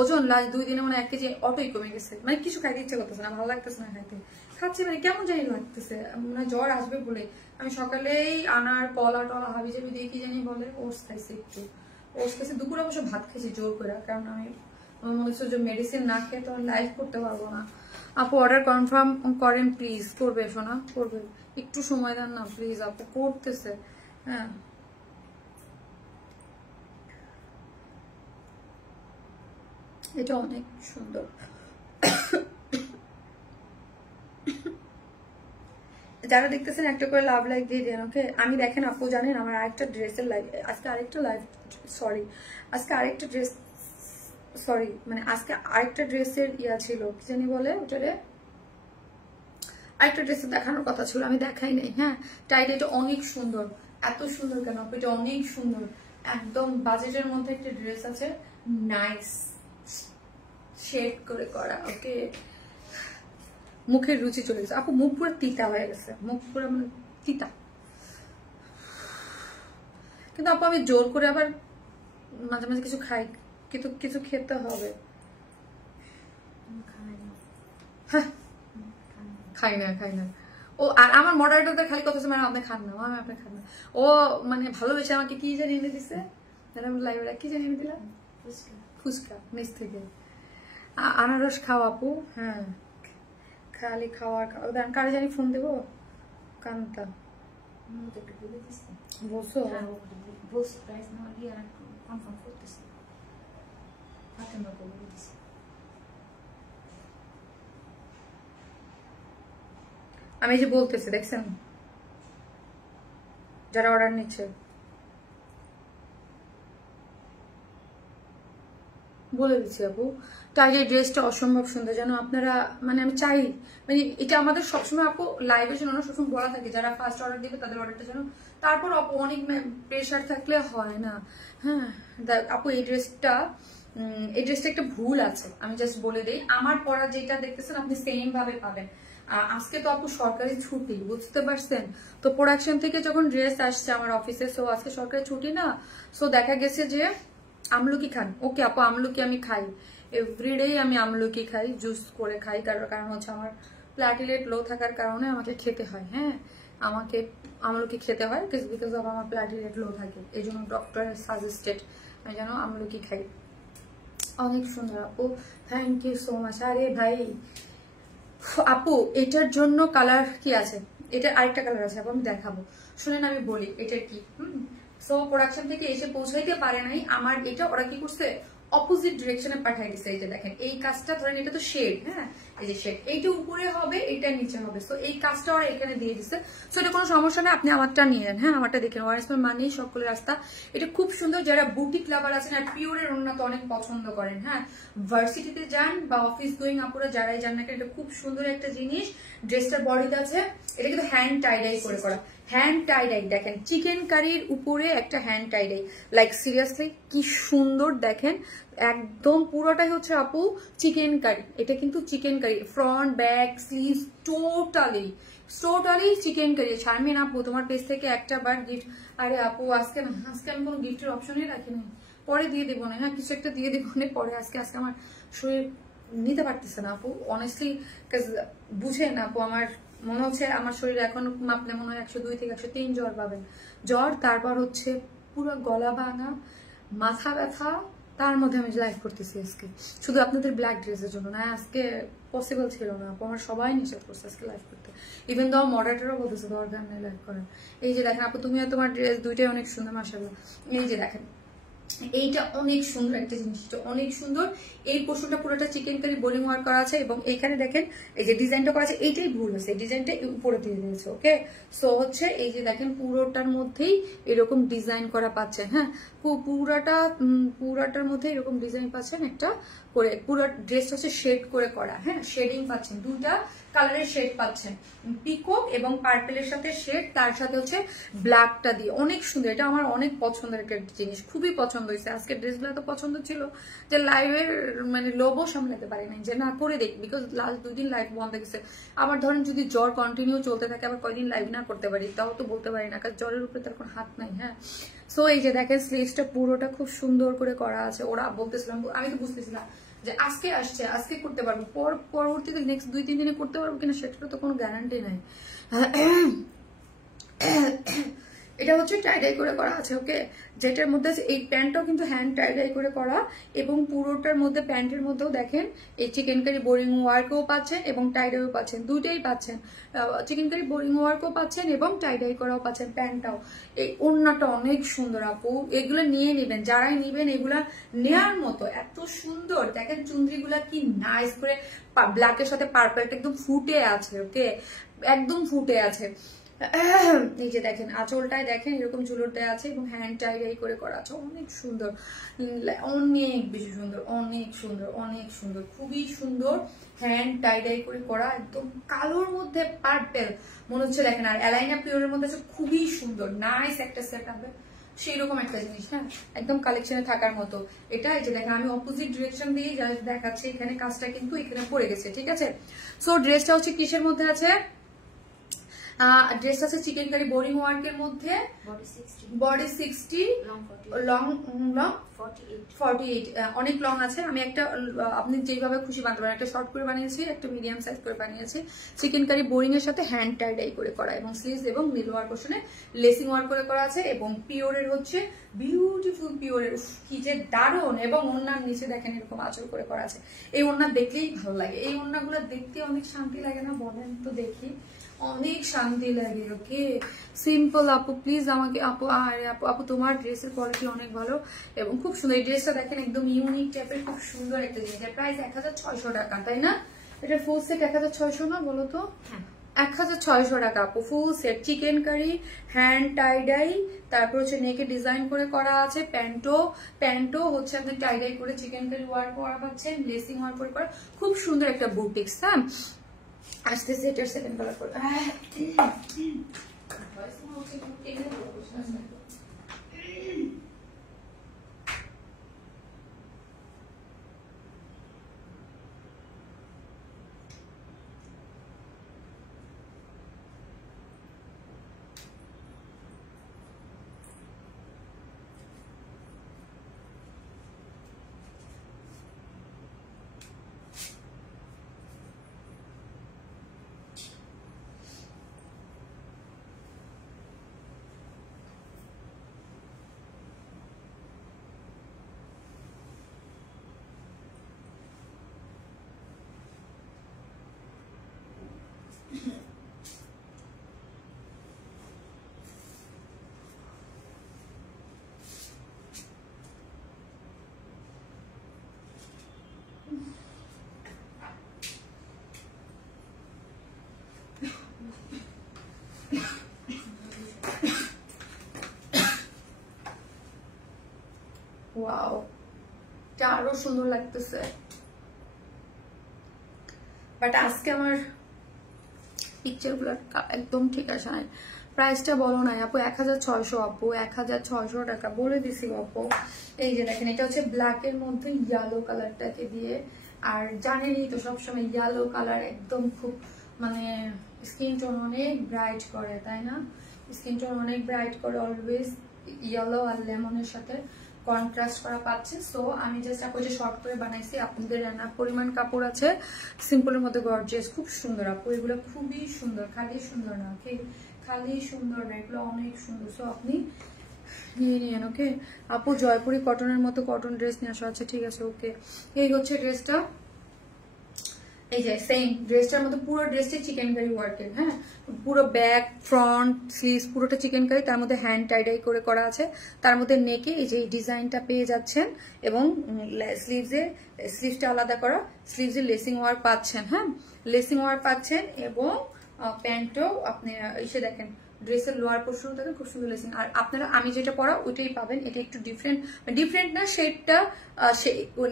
ওজন লাস্ট 2 দিনে মানে 1 কেজি অটোই কমে গেছে, মানে কিছু খাইতে ইচ্ছা করতেছে না, ভালো লাগতেছে না খাইতে, খাচ্ছি মানে কেমন জানি লাগতেছে, মানে জ্বর আসবে বলে। আমি সকালেই আনার কলা টলা হাবি জাবি দিয়ে কি জানি বলে ওটস খাইছি, একটু ওটস খাইছি। দুপুরে অবশ্য ভাত খেয়েছি জোর করে, কারণ আমার মনে হচ্ছে যে মেডিসিন না খেয়ে তো লাইফ করতে পারবো না। আপু অর্ডার কনফার্ম করেন প্লিজ। করবে শোনা, করবে, একটু সময় দেন না প্লিজ আপু, করতেছে। হ্যাঁ, এটা অনেক সুন্দর। যারা দেখতেছেন একটা করে লাভ লাইক দিয়ে দেন। ওকে, আমি দেখেন আপু জানেন আমার আরেকটা ড্রেসের লাইভ, আজকে আরেকটা লাইভ, সরি আজকে আরেকটা ড্রেস, সরি মানে আজকে আরেকটা ড্রেসের ইয়া ছিল, কি জানি বলে ওটারে, আরেকটা ড্রেস দেখানোর কথা ছিল, আমি দেখাই নাই। হ্যাঁ, টাইট, এটা অনেক সুন্দর, এত সুন্দর কেন, এটা অনেক সুন্দর, একদম বাজেটের মধ্যে একটা ড্রেস আছে, নাইস শেড করে করা। ওকে, মুখের রুচি চলে গেছে আপু, মুখ পুরো তিতা হয়ে গেছে, মুখ পুরো মানে তিতা। কিন্তু আপু আমি জোর করে আবার মাঝে মাঝে কিছু খাই, কিন্তু কিছু খেতে হবে। খাই না ও। আর আমার মডারেটরদের খালি কথা ম্যাডাম আপনি খান না, আমি আপনি খান না। ও মানে ভালোবেসে আমাকে কি জানি এনে দিছে ম্যাডাম, লাইব্রেরি কি জানি এনে দিলাম, ফুচকা নিচ থেকে। আনারস খাও আপু, হ্যাঁ খালি খাওয়ার কারে জানি ফোন দেবো, কান্তা বলছো আমি যে বলতেছি দেখছেন যারা অর্ডার নিচ্ছে, বলে দিচ্ছি আপু। তাই এই ড্রেসটা অসম্ভব সুন্দর, যেন আপনারা মানে আমি চাই মানে এটা আমাদের সবসময় আপু লাইভের জন্য সবসময় বলা থাকে যারা ফার্স্ট অর্ডার দিবে তাদের অর্ডারটা যেন, তারপর আপু অনেক প্রেশার থাকলে হয় না। হ্যাঁ আপু এই ড্রেসটা একটা ভুল আছে, আমি জাস্ট বলে দিই। আমার পরা যেটা দেখতেছেন আপনি সেম ভাবে পাবেন। আজকে তো আপু সরকারি ছুটি, বুঝতে পারছেন তো, প্রোডাকশন থেকে যখন ড্রেস আসছে আমার অফিসে, সো আজকে সরকারি ছুটি না, সো দেখা গেছে যে আমলকি খান। ওকে আপু আমলকি আমি খাই, এভরিডে আমি আমলকি খাই, জুস করে খাই, কারণ হচ্ছে আমার প্ল্যাটিলেট লো থাকার কারণে আমাকে খেতে হয়। হ্যাঁ আমাকে আমলকি খেতে হয় বিকজ অফ আমার প্ল্যাটিলেট লো থাকে, এই জন্য ডক্টর সাজেস্টেড আমি যেন আমলকি খাই। অনেক সুন্দর আপু, থ্যাংক ইউ সো মাচ। আরে ভাই আপু এটার জন্য কালার কি আছে, এটা আরেকটা কালার আছে আপু আমি দেখাবো, শুনেন আমি বলি এটা কি। সো প্রোডাকশন থেকে এসে পৌঁছাইতে পারে নাই আমার, এটা ওরা কি করছে অপোজিট ডিরেকশনে পাঠাই দিচ্ছে। এই যে দেখেন এই কাজটা, ধরেন এটা তো শেড, হ্যাঁ এই যে শেড, এইটা উপরে হবে এইটা নিচে হবে, সো এই কাজটা ওরা এখানে দিয়ে দিচ্ছে। সো এটা কোনো সমস্যা নেই, আপনি আমারটা নিয়ে নেন। হ্যাঁ আমারটা দেখেন, ওয়ারেসমের মানেই সকলের রাস্তা, এটা খুব সুন্দর। যারা বুটিক লাভার আছেন আর পিওরের ওড়না তো অনেক পছন্দ করেন, হ্যাঁ ভার্সিটিতে যান বা অফিস গোয়িং আপুরা যারাই যান না কেন, এটা খুব সুন্দর একটা জিনিস। ড্রেসটার বডিতে আছে, এটা কিন্তু হ্যান্ড টাইডাই করে করা, হ্যান্ড টাইডাই দেখেন, চিকেন কারির উপরে একটা হ্যান্ড টাইডাই, লাইক সিরিয়াসলি কি সুন্দর দেখেন, একদম পুরোটাই হচ্ছে আপু চিকেন কারি। এটা কিন্তু chicken curry, front back sleeves totally chicken curry. Sharmin আপু তোমার পেজ থেকে একটা বার গিফট, আরে আপু আজকে না, আজকে আমি কোনো গিফটের অপশনই রাখি নাই, পরে দিয়ে দেবো না, হ্যাঁ কিছু একটা দিয়ে দেবো না পরে। আজকে আমার শরীর নিতে পারতেছে না আপু, অনেস্টলি বুঝেন আপু, আমার মনে হচ্ছে আমার শরীর এখন মাপলে মনে হয় 102 থেকে 103 জ্বর পাবেন, জ্বর, তারপর হচ্ছে পুরো গলা ভাঙা, মাথা ব্যথা, তার মধ্যে আমি লাইভ করতেছি আজকে শুধু আপনাদের ব্ল্যাক ড্রেসের জন্য না, আজকে পসিবল ছিল না আপু, আমার সবাই নিষেধ করছে আজকে লাইভ করতে, ইভেন তো মডারেটরও বলতেছে দরকার নেই লাইভ করার। এই যে দেখেন আপু তুমিও তোমার ড্রেস দুইটাই অনেক সুন্দর মাশাআল্লাহ। এই যে দেখেন এইটা অনেক সুন্দর একটা জিনিস, অনেক সুন্দর। এই পোর্শনটা পুরোটা চিকেন কারি বোলিং ওয়ার্ক করা আছে এবং এইখানে দেখেন এই যে ডিজাইনটা করা আছে, এইটাই ভুল আছে, এই ডিজাইনটা উপরে দিয়ে দিয়েছে। ওকে সো হচ্ছে এই যে দেখেন পুরোটার মধ্যেই এরকম ডিজাইন করা পাচ্ছেন, হ্যাঁ পুরাটার মধ্যে এরকম ডিজাইন পাচ্ছেন একটা করে, পুরো ড্রেসটা হচ্ছে শেড করে করা, হ্যাঁ শেডিং পাচ্ছেন, দুইটা কালারের শেড পাচ্ছেন, পিকক এবং পার্পেলের সাথে শেড, তার সাথে হচ্ছে ব্ল্যাকটা দিয়ে, অনেক সুন্দর। এটা আমার অনেক পছন্দের একটা জিনিস, খুবই পছন্দ হয়েছে। আজকে ড্রেসগুলো তো পছন্দ ছিল যে লাইভের মানে লোভও সামলাতে পারি নাই যে না করে দেখি, বিকজ লাস্ট 2 দিন লাইভ বন্ধ গেছে। আবার ধরেন যদি জ্বর কন্টিনিউ চলতে থাকে আবার কয়দিন লাইভ না করতে পারি, তাও তো বলতে পারি না, কারণ জ্বরের উপরে তার কোনো হাত নাই। হ্যাঁ সো এই যে দেখেন স্লিভসটা পুরোটা খুব সুন্দর করে করা আছে। ওরা বলতেছিলাম, আমি তো বুঝতেছিলাম যে আজকে আসছে আজকে করতে পারবো, পরবর্তীতে নেক্সট 2-3 দিনে করতে পারবো কিনা সেটারও তো কোনো গ্যারান্টি নাই। এটা হচ্ছে টাইডাই করে করা আছে। ওকে যেটার মধ্যে আছে এই প্যান্টটাও কিন্তু হ্যান্ড টাইডাই করে করা, এবং পুরোটার মধ্যে প্যান্টের মধ্যেও দেখেন এই চিকেন কারি বোরিং ওয়ার্কও পাচ্ছেন এবং টাইডাইও পাচ্ছেন, দুইটাই পাচ্ছেন, চিকেন কারি বোরিং ওয়ার্কও পাচ্ছেন এবং টাইডাই করাও পাচ্ছেন। প্যান্টটাও, এই ওড়নাটা অনেক সুন্দর আপু, এগুলো নিয়ে নেবেন, যারাই নিবেন এগুলা নেয়ার মতো, এত সুন্দর। দেখেন চুন্দ্রিগুলা কি নাইস করে ব্ল্যাকের সাথে পার্পলটা একদম ফুটে আছে। ওকে একদম ফুটে আছে। এই যে দেখেন আঁচলটায় দেখেন এরকম ঝুলোর দেয়া আছে এবং হ্যান্ড টাই করে করা আছে, অনেক সুন্দর, অনেক বেশি সুন্দর, অনেক সুন্দর, অনেক সুন্দর, খুবই সুন্দর। হ্যান্ড টাই করে করা, একদম কালোর মধ্যে পার্পেল মনে হচ্ছে দেখেন, আর অ্যালাইনা পিওরের মধ্যে আছে, খুবই সুন্দর নাইস একটা সেট হবে। সেই রকম একটা জিনিস, হ্যাঁ একদম কালেকশনে থাকার মতো। এটা এই যে দেখেন আমি অপোজিট ডিরেকশন দিয়ে দেখাচ্ছি, এখানে কাজটা কিন্তু এখানে পড়ে গেছে, ঠিক আছে। সো ড্রেসটা হচ্ছে কিসের মধ্যে আছে, ড্রেস আছে চিকেন কারি বোরিং ওয়ার্কের মধ্যে, বডি 60, লং 48, অনেক লং আছে। আমি একটা আপনি যেভাবে খুশি বানাতে পারেন, একটা শর্ট করে বানিয়েছি, একটা মিডিয়াম সাইজ করে বানিয়েছি। চিকেন কারি বোরিং এর সাথে হ্যান্ড টাই ডাই করে করা, এবং স্লিভস এবং মিল ওয়ার পোর্শনে লেসিং ওয়ার্ক করে করা আছে, এবং পিওরের হচ্ছে বিউটিফুল পিওরের, কি যে দারুণ। এবং ওড়নার নিচে দেখেন এরকম আঁচল করে করা আছে। এই ওড়না দেখলেই ভালো লাগে, এই ওড়নাগুলো দেখতে অনেক শান্তি লাগে না বলেন তো, দেখি অনেক শান্তি লাগে। ওকে সিম্পল আপু প্লিজ আমাকে, আপু আরে আপু, আপু তোমার ড্রেসের কোয়ালিটি অনেক ভালো এবং খুব সুন্দর। এই ড্রেসটা দেখেন একদম ইউনিক টাইপের, খুব সুন্দর একটা জিনিস। প্রাইস 1600 টাকা, তাই না? এটা ফুল সেট 1600 না, বলো তো? 1600 টাকা আপু full set. Chicken curry, hand tie dye, তারপর হচ্ছে নেকে ডিজাইন করে করা আছে। প্যান্টও হচ্ছে আপনি টাই ডাই করে চিকেন কারি ওয়ার্ক করা পাচ্ছেন, লেসিং ওয়ার্ক করে করা, খুব সুন্দর একটা বুটিক্স। হ্যাঁ আসতেছে, এটার সেকেন্ড কালার করে ওয়াও, এটা আরো সুন্দর লাগতেছে। বাট আজকে আমার পিকচার গুলো একদম ঠিক আছে না। প্রাইসটা বলো না আপু, 1600 আপু, 1600 টাকা বলে দিছি আপু। এই যে দেখেন এটা হচ্ছে ব্ল্যাক এর মধ্যে ইয়েলো কালারটাকে দিয়ে, আর জানেনই তো সবসময় ইয়েলো কালার একদম খুব মানে স্কিন টোন অনেক ব্রাইট করে, তাই না? স্কিন টোন অনেক ব্রাইট করে অলওয়েজ, ইয়েলো আর লেমনের সাথে কন্ট্রাস্ট করা পাচ্ছে। সো আমি জাস্ট আপু যে শর্ট করে বানাইছি, আপনাদের এনাফ পরিমাণ কাপড় আছে, সিম্পলের মধ্যে গর্জিয়াস, খুব সুন্দর আপু, এগুলো খুবই সুন্দর, খালি সুন্দর না, খালি সুন্দর না, এগুলো অনেক সুন্দর। সো আপনি নিয়ে নিন। ওকে আপু জয়পুরি কটনের মতো কটন ড্রেস নিয়ে আসা আছে, ঠিক আছে ওকে। এই হচ্ছে ড্রেসটা, এই যে সেম ড্রেসটার মধ্যে পুরো ড্রেসটাই চিকেন কারি ওয়ার্কের, হ্যাঁ পুরো ব্যাক ফ্রন্ট স্লিভস পুরোটা চিকেন কারি, তার মধ্যে হ্যান্ড টাই ডাই করে করা আছে, তার মধ্যে নেকে এই যে ডিজাইনটা পেয়ে যাচ্ছেন, এবং স্লিভসটা আলাদা করা, স্লিভসের লেসিং ওয়ার্ক পাচ্ছেন, হ্যাঁ লেসিং ওয়ার্ক পাচ্ছেন, এবং প্যান্টও আপনি এসে দেখেন ড্রেসের লোয়ার পোর্শন দেখেন খুব সুন্দর লেসিং। আর আপনারা আমি যেটা পরা ওইটাই পাবেন, এটা একটু ডিফারেন্ট না, শেডটা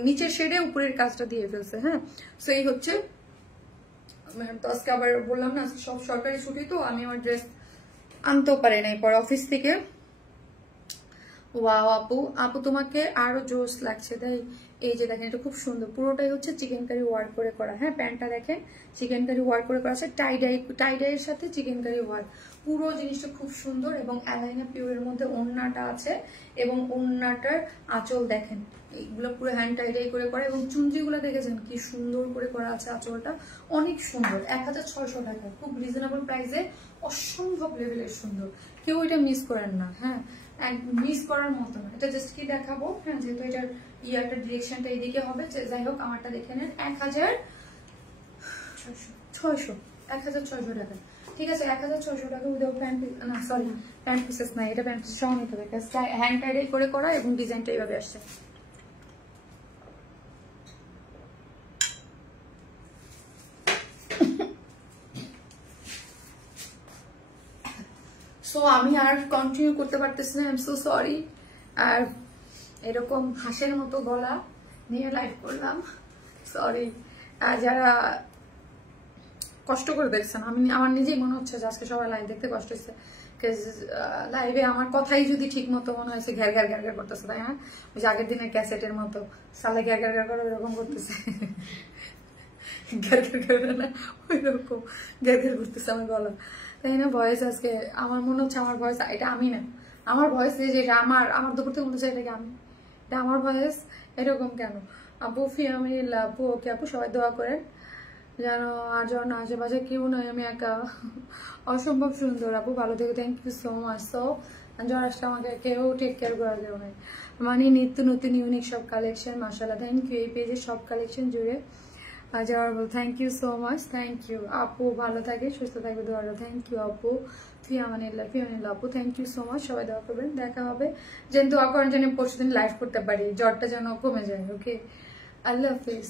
নিচের শেডে উপরের কাজটা দিয়ে ফেলছে, হ্যাঁ। সো এই হচ্ছে, তো আজকে আবার বললাম না আজকে সব সরকারি ছুটি, তো আমি আমার ড্রেস আনতেও পারি নাই পরে অফিস থেকে। ওয়াও আপু তোমাকে আরো জোস লাগছে তাই। এই যে দেখেন এটা খুব সুন্দর, পুরোটাই হচ্ছে চিকেন কারি ওয়ার্ক করে করা, হ্যাঁ প্যান্টটা দেখেন চিকেন কারি ওয়ার্ক করে করা আছে, টাই ডাইয়ের সাথে চিকেন কারি ওয়ার্ক, পুরো জিনিসটা খুব সুন্দর। এবং অ্যালাইনা পিওরের মধ্যে ওড়নাটা আছে, এবং ওড়নাটার আঁচল দেখেন এইগুলো পুরো হ্যান্ড টাই ডাই করে করা, এবং চুনজিগুলো দেখেছেন কি সুন্দর করে করা আছে, আঁচলটা অনেক সুন্দর। 1600 টাকা, খুব রিজনেবল প্রাইসে, অসম্ভব লেভেলের সুন্দর, কেউ এটা মিস করেন না, হ্যাঁ মিস করার মতো না। এটা জাস্ট কি দেখাবো, হ্যাঁ যেহেতু এটার ইয়ারটা ডিরেকশনটা এইদিকে হবে, যাই হোক আমারটা দেখে নেন 1600 টাকা, ঠিক আছে 1600 টাকা উইদাউট প্যান্ট, না সরি প্যান্ট পিসেস নাই, এটা প্যান্ট পিস সহ নিতে হবে, হ্যান্ড টাইডাই করে করা, এবং ডিজাইনটা এইভাবে আসছে। সো আমি আর কন্টিনিউ করতে পারতেছি না, আই এম সো সরি। আর এরকম হাঁসের মতো গলা নিয়ে লাইভ করলাম, সরি। যারা কষ্ট করে দেখছেন, আমার নিজেই মনে হচ্ছে যে আজকে সবাই লাইভ দেখতে কষ্ট হচ্ছে, লাইভে আমার কথাই যদি ঠিক মতো মনে হয়েছে ঘ্যার ঘ্যার ঘ্যার ঘ্যার করতেছে, তাই না? ওই যে আগের দিনের ক্যাসেটের মতো সালে ঘ্যার ঘ্যার ঘ্যার করে ওইরকম করতেছে, ঘ্যার ঘ্যার ঘ্যার না ওই রকম ঘ্যার ঘ্যার করতেছে আমার গলা, তাই না? ভয়েস আজকে আমার মনে হচ্ছে আমার ভয়েস, এটা আমি না, আমার ভয়েস যেটা আমার দুপুর থেকে মনে হচ্ছে এটাকে আমি, এটা আমার ভয়েস এরকম কেন? আপু ফিয়ামিল্লা আপু, ওকে আপু সবাই দোয়া করেন যেন আর যেন আশেপাশে কেউ নয়, আমি একা, অসম্ভব সুন্দর আপু, ভালো থেকে thank you so much. So জ্বর আসলে আমাকে কেউ টেক কেয়ার করা কেউ নাই, মানে নিত্য নতুন ইউনিক সব কালেকশন, মাশাআল্লাহ থ্যাংক ইউ, এই পেজের সব কালেকশন জুড়ে যাওয়ার বল, thank you so much, thank you আপু, ভালো থাকে সুস্থ থাকবে দোয়া, থ্যাংক ইউ আপু, ফিয়ামানিল্লাহ আপু, থ্যাংক ইউ সো মাচ, সবাই দোয়া করবেন, দেখা হবে, যেন দোয়া করেন যেন পরশুদিন লাইভ করতে পারি, জ্বরটা যেন কমে যায়, ওকে, আল্লাহ হাফিজ।